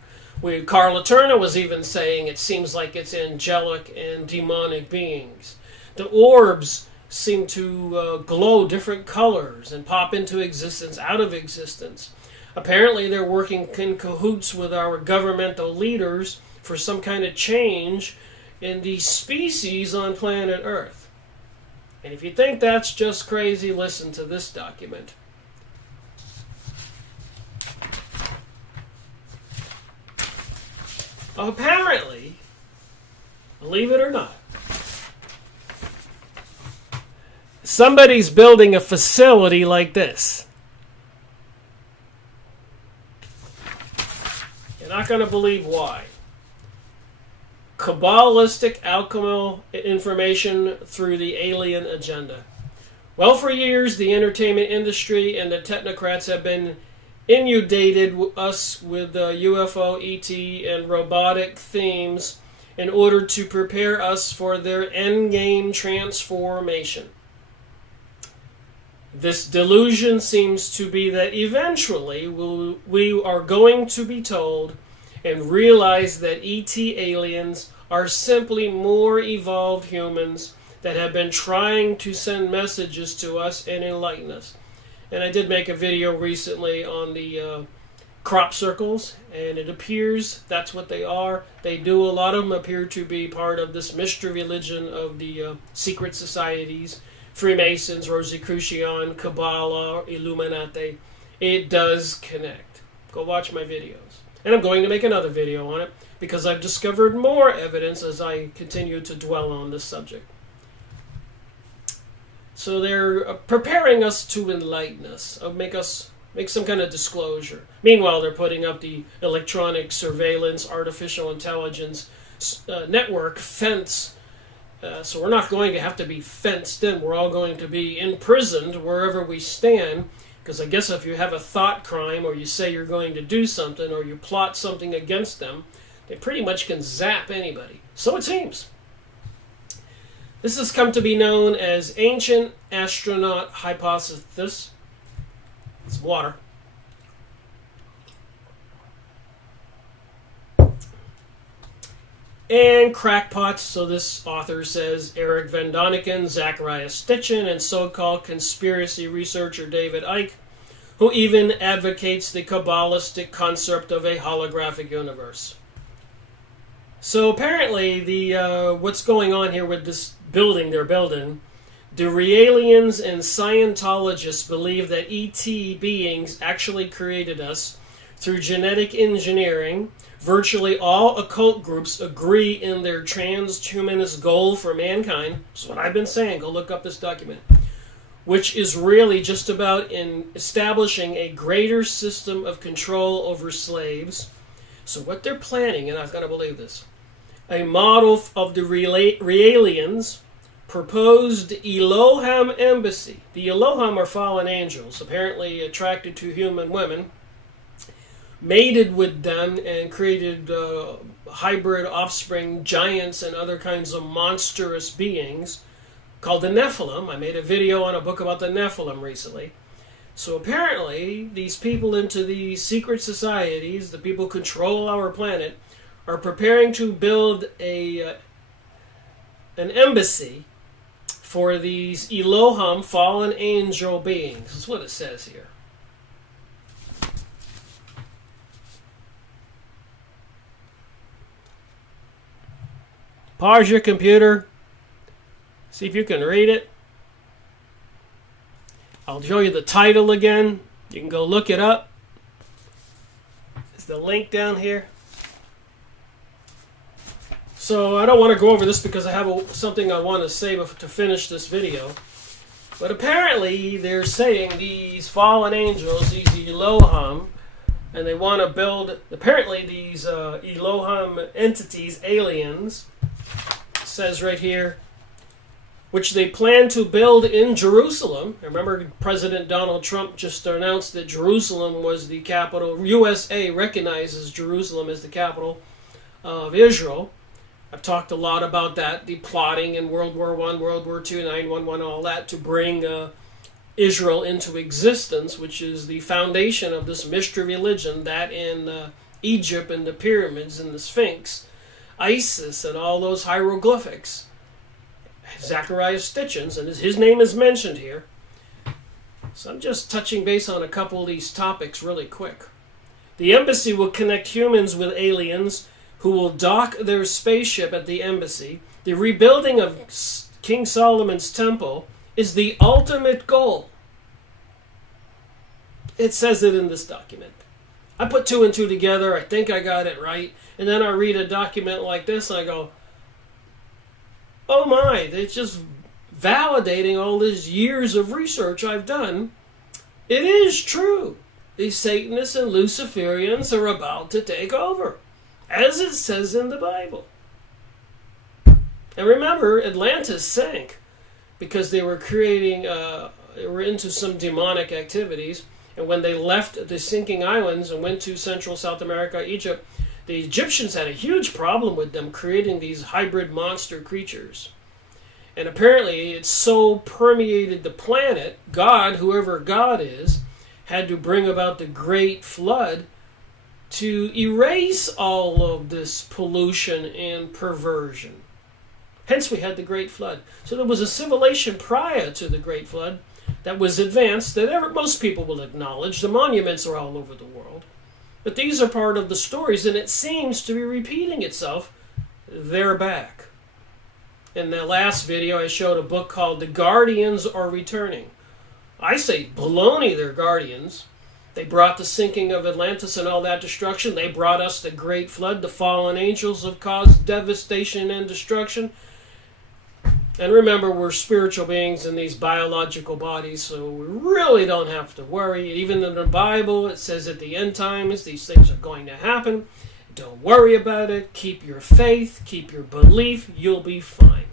Carla Turner was even saying it seems like it's angelic and demonic beings. The orbs seem to glow different colors and pop into existence, out of existence. Apparently they're working in cahoots with our governmental leaders for some kind of change in the species on planet Earth. And if you think that's just crazy, listen to this document. Apparently, believe it or not, somebody's building a facility like this. You're not going to believe why. Kabbalistic alchemical information through the alien agenda. Well, for years, the entertainment industry and the technocrats have been inundated us with UFO, ET, and robotic themes in order to prepare us for their endgame transformation. This delusion seems to be that eventually we are going to be told and realize that ET aliens are simply more evolved humans that have been trying to send messages to us and enlighten us. And I did make a video recently on the crop circles, and it appears that's what they are. They do, a lot of them appear to be part of this mystery religion of the secret societies, Freemasons, Rosicrucian, Kabbalah, Illuminati. It does connect. Go watch my videos. And I'm going to make another video on it because I've discovered more evidence as I continue to dwell on this subject. So they're preparing us to enlighten us, make some kind of disclosure. Meanwhile, they're putting up the electronic surveillance, artificial intelligence network fence. So we're not going to have to be fenced in. We're all going to be imprisoned wherever we stand. Because I guess if you have a thought crime, or you say you're going to do something, or you plot something against them, they pretty much can zap anybody. So it seems. This has come to be known as ancient astronaut hypothesis. It's water. And crackpots, so this author says Eric Van Doniken, Zachariah Stitchin, and so-called conspiracy researcher David Icke, who even advocates the Kabbalistic concept of a holographic universe. So apparently, what's going on here with this building they're building, the Realians and Scientologists believe that ET beings actually created us through genetic engineering. Virtually all occult groups agree in their transhumanist goal for mankind. That's what I've been saying. Go look up this document. Which is really just about in establishing a greater system of control over slaves. So what they're planning, and I've got to believe this, a model of the aliens proposed Elohim embassy. The Elohim are fallen angels, apparently attracted to human women, mated with them, and created hybrid offspring, giants, and other kinds of monstrous beings called the Nephilim. I made a video on a book about the Nephilim recently. So apparently, these people into these secret societies, the people who control our planet, are preparing to build an embassy for these Elohim, fallen angel beings. That's what it says here. Pause your computer. See if you can read it. I'll show you the title again. You can go look it up. There's the link down here. So I don't want to go over this because I have something I want to say to finish this video. But apparently they're saying these fallen angels, these Elohim, and they want to build, apparently these Elohim entities, aliens, it says right here, which they plan to build in Jerusalem. Remember, President Donald Trump just announced that Jerusalem was the capital. USA recognizes Jerusalem as the capital of Israel. I've talked a lot about that, the plotting in World War I, World War II, 9/11, all that, to bring Israel into existence, which is the foundation of this mystery religion, that in Egypt and the pyramids and the Sphinx, Isis and all those hieroglyphics. Zachariah Stitchens, and his name is mentioned here. So I'm just touching base on a couple of these topics really quick. The embassy will connect humans with aliens who will dock their spaceship at the embassy. The rebuilding of King Solomon's temple is the ultimate goal. It says it in this document. I put two and two together. I think I got it right. And then I read a document like this and I go, oh my, it's just validating all these years of research I've done. It is true. These Satanists and Luciferians are about to take over, as it says in the Bible. And remember, Atlantis sank because they were creating, they were into some demonic activities. And when they left the sinking islands and went to Central South America, Egypt, the Egyptians had a huge problem with them creating these hybrid monster creatures. And apparently it so permeated the planet, God, whoever God is, had to bring about the great flood to erase all of this pollution and perversion. Hence we had the great flood. So there was a civilization prior to the great flood that was advanced, that most people will acknowledge. The monuments are all over the world. But these are part of the stories, and it seems to be repeating itself. They're back. In the last video, I showed a book called The Guardians Are Returning. I say baloney, they're guardians. They brought the sinking of Atlantis and all that destruction. They brought us the great flood. The fallen angels have caused devastation and destruction. And remember, we're spiritual beings in these biological bodies, so we really don't have to worry. Even in the Bible, it says at the end times, these things are going to happen. Don't worry about it. Keep your faith. Keep your belief. You'll be fine.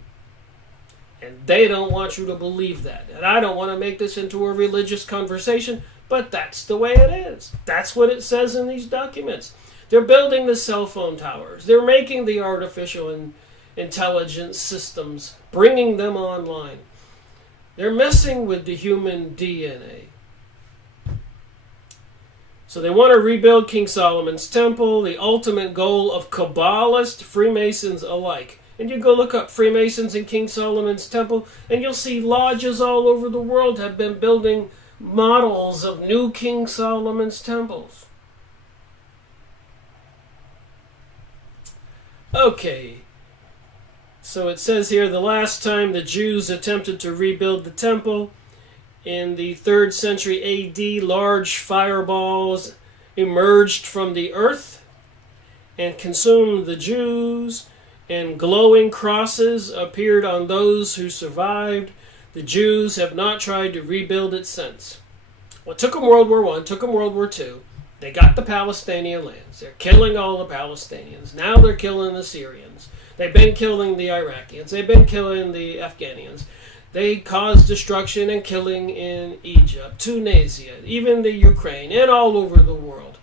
And they don't want you to believe that. And I don't want to make this into a religious conversation, but that's the way it is. That's what it says in these documents. They're building the cell phone towers. They're making the artificial intelligence systems, bringing them online. They're messing with the human DNA. So they want to rebuild King Solomon's temple, the ultimate goal of Kabbalists, Freemasons alike. And you go look up Freemasons and King Solomon's temple, and you'll see lodges all over the world have been building models of new King Solomon's temples. Okay. So it says here, the last time the Jews attempted to rebuild the temple, in the 3rd century A.D., large fireballs emerged from the earth and consumed the Jews, and glowing crosses appeared on those who survived. The Jews have not tried to rebuild it since. Well, it took them World War I, took them World War II. They got the Palestinian lands. They're killing all the Palestinians. Now they're killing the Syrians. They've been killing the Iraqians. They've been killing the Afghanians. They caused destruction and killing in Egypt, Tunisia, even the Ukraine, and all over the world.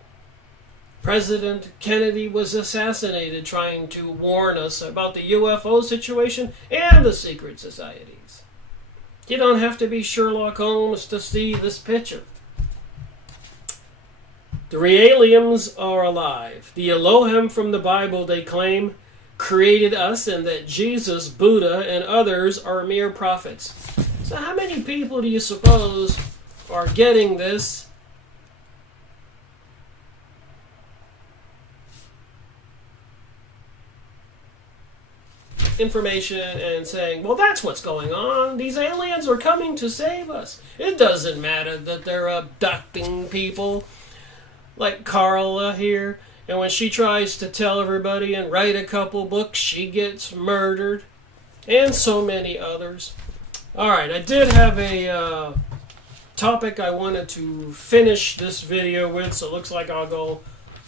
President Kennedy was assassinated trying to warn us about the UFO situation and the secret societies. You don't have to be Sherlock Holmes to see this picture. The aliens are alive. The Elohim from the Bible, they claim, created us, and that Jesus, Buddha, and others are mere prophets. So how many people do you suppose are getting this information and saying, well, that's what's going on. These aliens are coming to save us. It doesn't matter that they're abducting people like Carla here. And when she tries to tell everybody and write a couple books, she gets murdered. And so many others. Alright, I did have a topic I wanted to finish this video with, so it looks like I'll go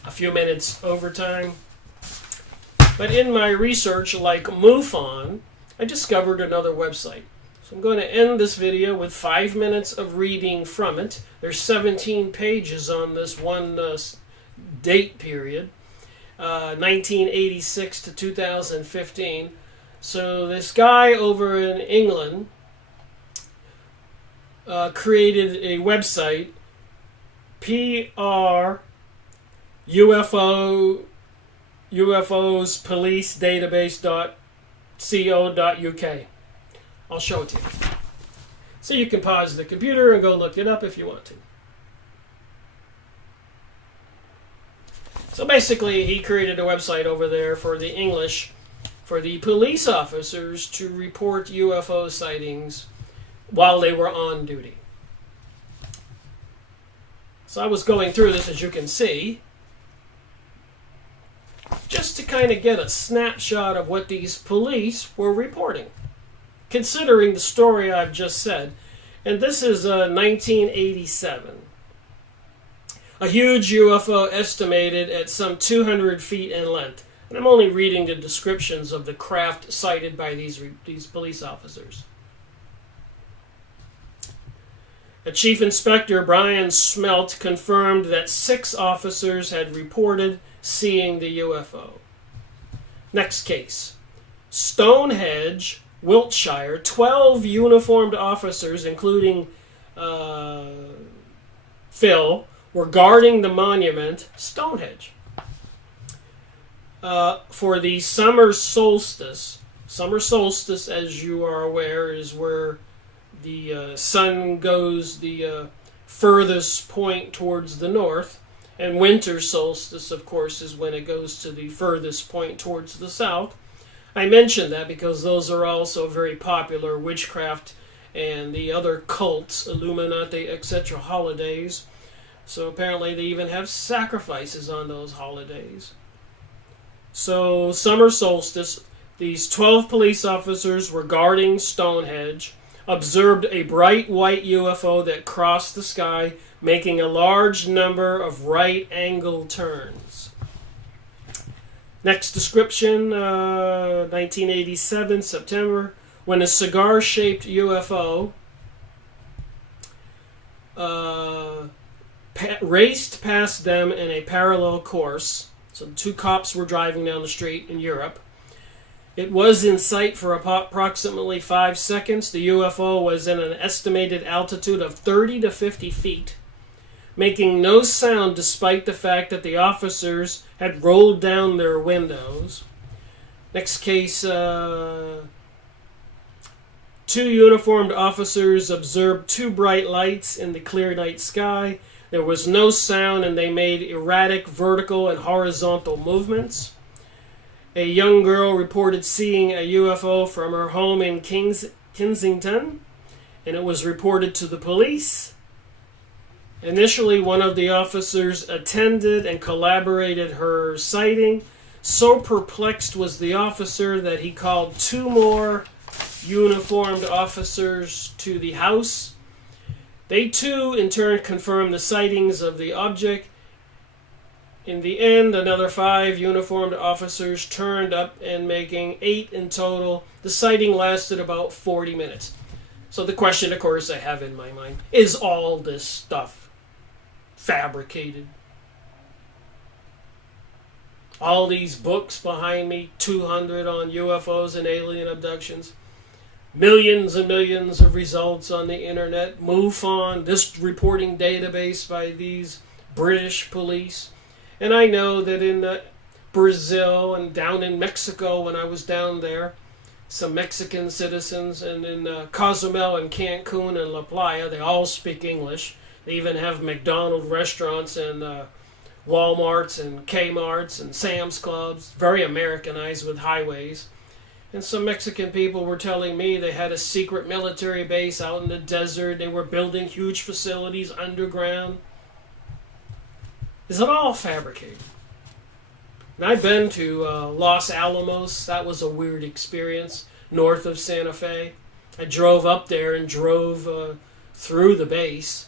a few minutes overtime. But in my research, like MUFON, I discovered another website. So I'm going to end this video with 5 minutes of reading from it. There's 17 pages on this one date period, 1986 to 2015. So this guy over in England created a website, UFOs Police Database.co.uk. I'll show it to you. So you can pause the computer and go look it up if you want to. So basically, he created a website over there for the English, for the police officers to report UFO sightings while they were on duty. So I was going through this, as you can see, just to kind of get a snapshot of what these police were reporting, considering the story I've just said. And this is 1987. A huge UFO estimated at some 200 feet in length. And I'm only reading the descriptions of the craft cited by these police officers. A chief inspector, Brian Smelt, confirmed that 6 officers had reported seeing the UFO. Next case. Stonehenge, Wiltshire, 12 uniformed officers, including Phil, were guarding the monument, Stonehenge, for the summer solstice. Summer solstice, as you are aware, is where the sun goes the furthest point towards the north, and winter solstice, of course, is when it goes to the furthest point towards the south. I mention that because those are also very popular witchcraft and the other cults, Illuminati, etc. holidays. So apparently they even have sacrifices on those holidays. So summer solstice, these 12 police officers were guarding Stonehenge, observed a bright white UFO that crossed the sky, making a large number of right-angle turns. Next description, 1987, September, when a cigar-shaped UFO raced past them in a parallel course. So 2 cops were driving down the street in Europe. It was in sight for approximately 5 seconds. The UFO was in an estimated altitude of 30 to 50 feet, making no sound despite the fact that the officers had rolled down their windows. Next case, 2 uniformed officers observed 2 bright lights in the clear night sky. There was no sound, and they made erratic vertical and horizontal movements. A young girl reported seeing a UFO from her home in Kensington, and it was reported to the police. Initially, one of the officers attended and collaborated her sighting. So perplexed was the officer that he called 2 more uniformed officers to the house. They too, in turn, confirmed the sightings of the object, In the end, another 5 uniformed officers turned up, and making 8 in total. The sighting lasted about 40 minutes. So the question, of course, I have in my mind, is all this stuff fabricated? All these books behind me, 200 on UFOs and alien abductions, millions and millions of results on the internet, MUFON, this reporting database by these British police. And I know that in Brazil and down in Mexico, when I was down there, some Mexican citizens, and in Cozumel and Cancun and La Playa, they all speak English. They even have McDonald's restaurants and Walmarts and Kmarts and Sam's Clubs, very Americanized with highways. And some Mexican people were telling me they had a secret military base out in the desert. They were building huge facilities underground. Is it all fabricated? And I've been to Los Alamos. That was a weird experience, north of Santa Fe. I drove up there and drove through the base.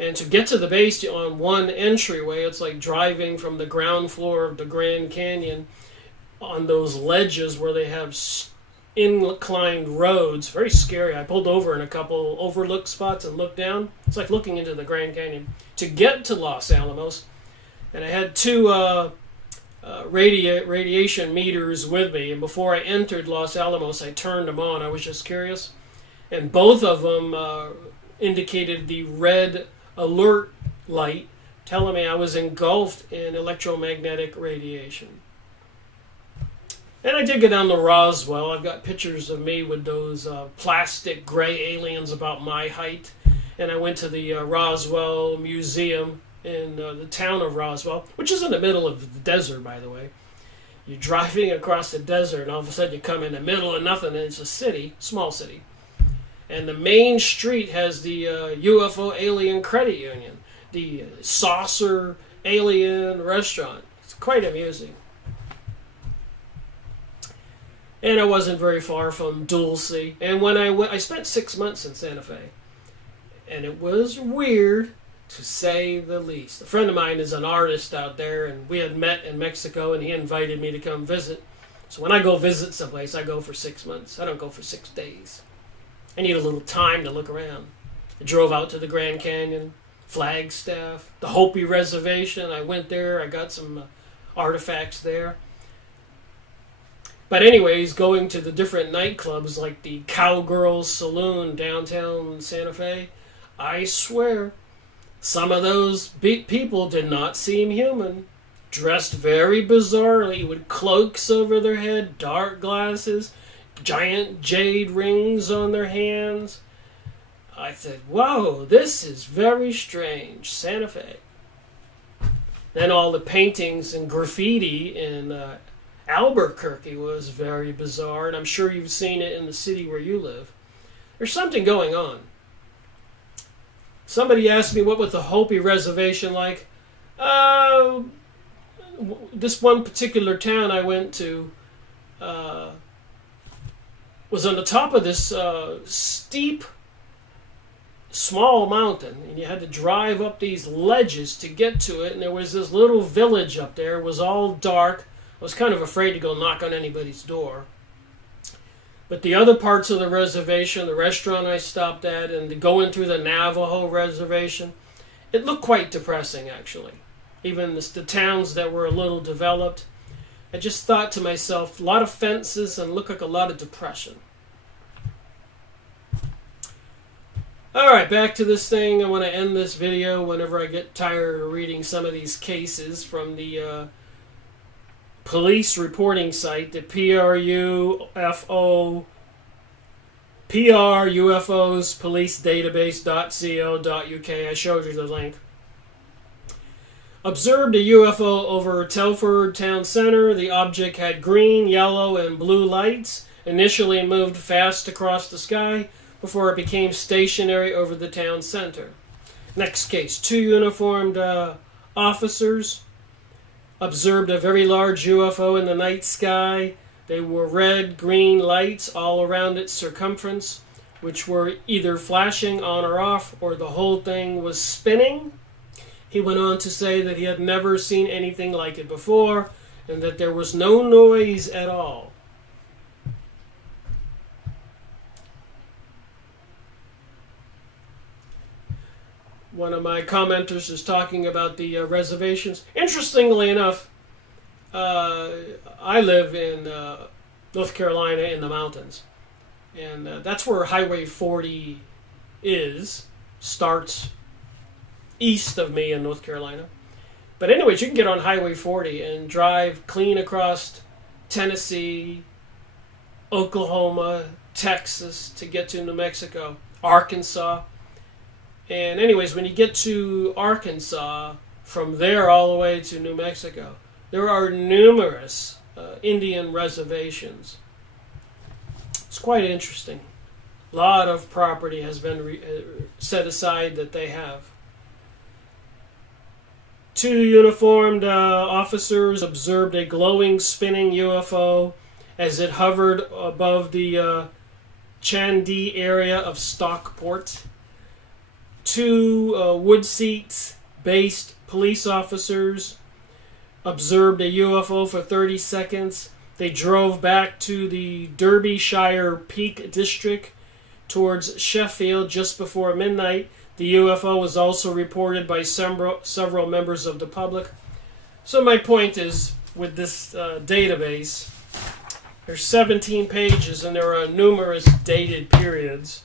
And to get to the base on one entryway, it's like driving from the ground floor of the Grand Canyon on those ledges where they have inclined roads. Very scary. I pulled over in a couple overlook spots and looked down. It's like looking into the Grand Canyon. To get to Los Alamos, and I had 2 radiation meters with me, and before I entered Los Alamos, I turned them on. I was just curious. And both of them indicated the red alert light, telling me I was engulfed in electromagnetic radiation. And I did go down to Roswell. I've got pictures of me with those plastic gray aliens about my height. And I went to the Roswell Museum in the town of Roswell, which is in the middle of the desert, by the way. You're driving across the desert, and all of a sudden you come in the middle of nothing, and it's a city, small city. And the main street has the UFO Alien Credit Union, the saucer alien restaurant. It's quite amusing. And I wasn't very far from Dulce. And when I spent 6 months in Santa Fe. And it was weird, to say the least. A friend of mine is an artist out there, and we had met in Mexico, and he invited me to come visit. So when I go visit someplace, I go for 6 months. I don't go for 6 days. I need a little time to look around. I drove out to the Grand Canyon, Flagstaff, the Hopi Reservation. I went there. I got some artifacts there. But anyways, going to the different nightclubs like the Cowgirls Saloon downtown Santa Fe, I swear, some of those people did not seem human. Dressed very bizarrely with cloaks over their head, dark glasses, giant jade rings on their hands. I said, whoa, this is very strange, Santa Fe. Then all the paintings and graffiti in Albuquerque was very bizarre, and I'm sure you've seen it in the city where you live. There's something going on. Somebody asked me what was the Hopi Reservation like. This one particular town I went to was on the top of this steep, small mountain, and you had to drive up these ledges to get to it, and there was this little village up there. It was all dark. I was kind of afraid to go knock on anybody's door. But the other parts of the reservation, the restaurant I stopped at, and going through the Navajo reservation, it looked quite depressing, actually. Even the towns that were a little developed, I just thought to myself, a lot of fences and looked like a lot of depression. Alright, back to this thing. I want to end this video whenever I get tired of reading some of these cases from the police reporting site, the PRUFOs Police Database.co.uk. I showed you the link. Observed a UFO over Telford Town Center. The object had green, yellow, and blue lights. Initially moved fast across the sky before it became stationary over the town center. Next case. 2 uniformed officers observed a very large UFO in the night sky. They were red, green lights all around its circumference, which were either flashing on or off, or the whole thing was spinning. He went on to say that he had never seen anything like it before and that there was no noise at all. One of my commenters is talking about the reservations. Interestingly enough, I live in North Carolina in the mountains. And that's where Highway 40 starts east of me in North Carolina. But anyways, you can get on Highway 40 and drive clean across Tennessee, Oklahoma, Texas to get to New Mexico, Arkansas. And anyways, when you get to Arkansas, from there all the way to New Mexico, there are numerous Indian reservations. It's quite interesting. A lot of property has been set aside that they have. 2 uniformed officers observed a glowing, spinning UFO as it hovered above the Chandee area of Stockport. 2 wood seats-based police officers observed a UFO for 30 seconds. They drove back to the Derbyshire Peak District towards Sheffield just before midnight. The UFO was also reported by several members of the public. So my point is, with this database, there's 17 pages and there are numerous dated periods.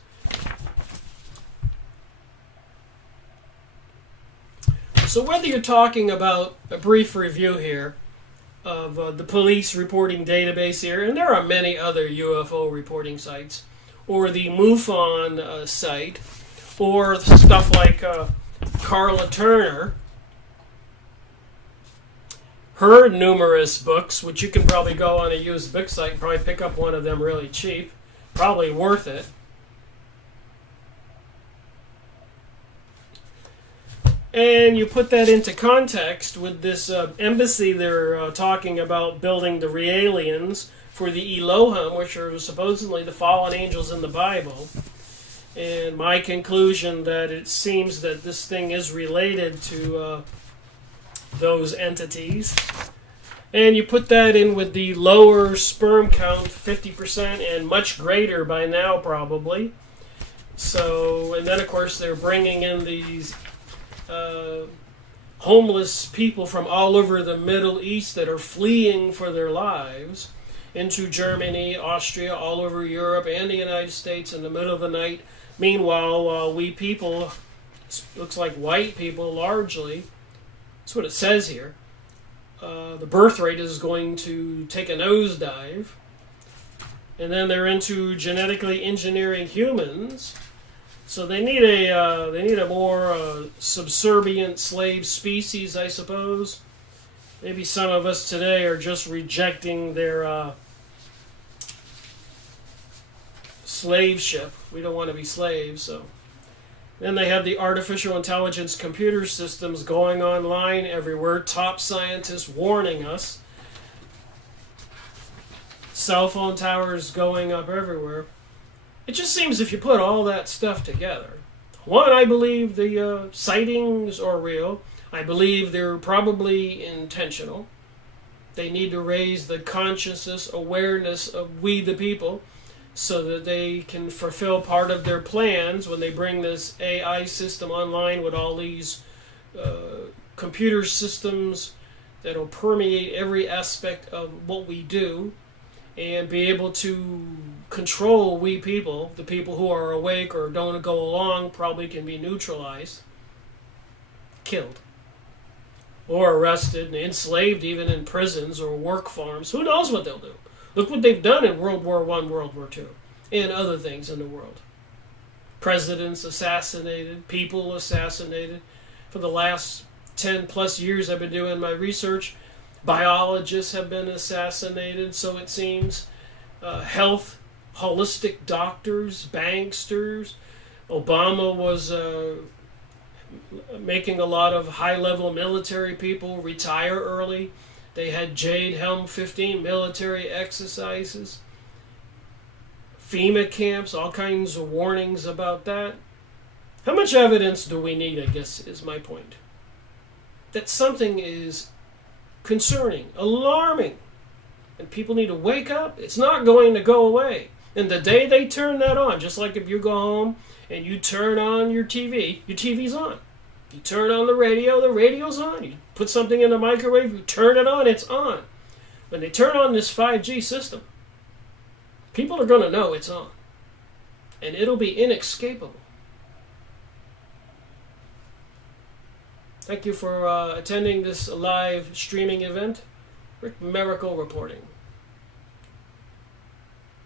So whether you're talking about a brief review here of the police reporting database here, and there are many other UFO reporting sites, or the MUFON site, or stuff like Carla Turner, her numerous books, which you can probably go on a used book site and probably pick up one of them really cheap, probably worth it. And you put that into context with this embassy they're talking about building the aliens for the Elohim, which are supposedly the fallen angels in the Bible. And my conclusion that it seems that this thing is related to those entities. And you put that in with the lower sperm count, 50%, and much greater by now probably. So, and then of course they're bringing in these homeless people from all over the Middle East that are fleeing for their lives into Germany, Austria, all over Europe and the United States in the middle of the night. Meanwhile, we people, looks like white people largely, that's what it says here, the birth rate is going to take a nosedive. And then they're into genetically engineering humans. So they need a more subservient slave species, I suppose. Maybe some of us today are just rejecting their slave ship. We don't want to be slaves. So then they have the artificial intelligence computer systems going online everywhere. Top scientists warning us. Cell phone towers going up everywhere. It just seems if you put all that stuff together, one, I believe the sightings are real. I believe they're probably intentional. They need to raise the consciousness, awareness of we the people so that they can fulfill part of their plans when they bring this AI system online with all these computer systems that will permeate every aspect of what we do and be able to control we people. The people who are awake or don't go along probably can be neutralized, killed, or arrested and enslaved even in prisons or work farms. Who knows what they'll do? Look what they've done in World War I, World War II, and other things in the world. Presidents assassinated, people assassinated. For the last 10 plus years I've been doing my research, biologists have been assassinated, so it seems. Health, holistic doctors, banksters. Obama was making a lot of high-level military people retire early. They had Jade Helm 15 military exercises. FEMA camps, all kinds of warnings about that. How much evidence do we need, I guess, is my point. that something is concerning, alarming, and people need to wake up. It's not going to go away. And the day they turn that on, just like if you go home and you turn on your TV's on. You turn on the radio's on. You put something in the microwave, you turn it on, it's on. When they turn on this 5G system, people are going to know it's on. And it'll be inescapable. Thank you for attending this live streaming event. Rick Miracle reporting.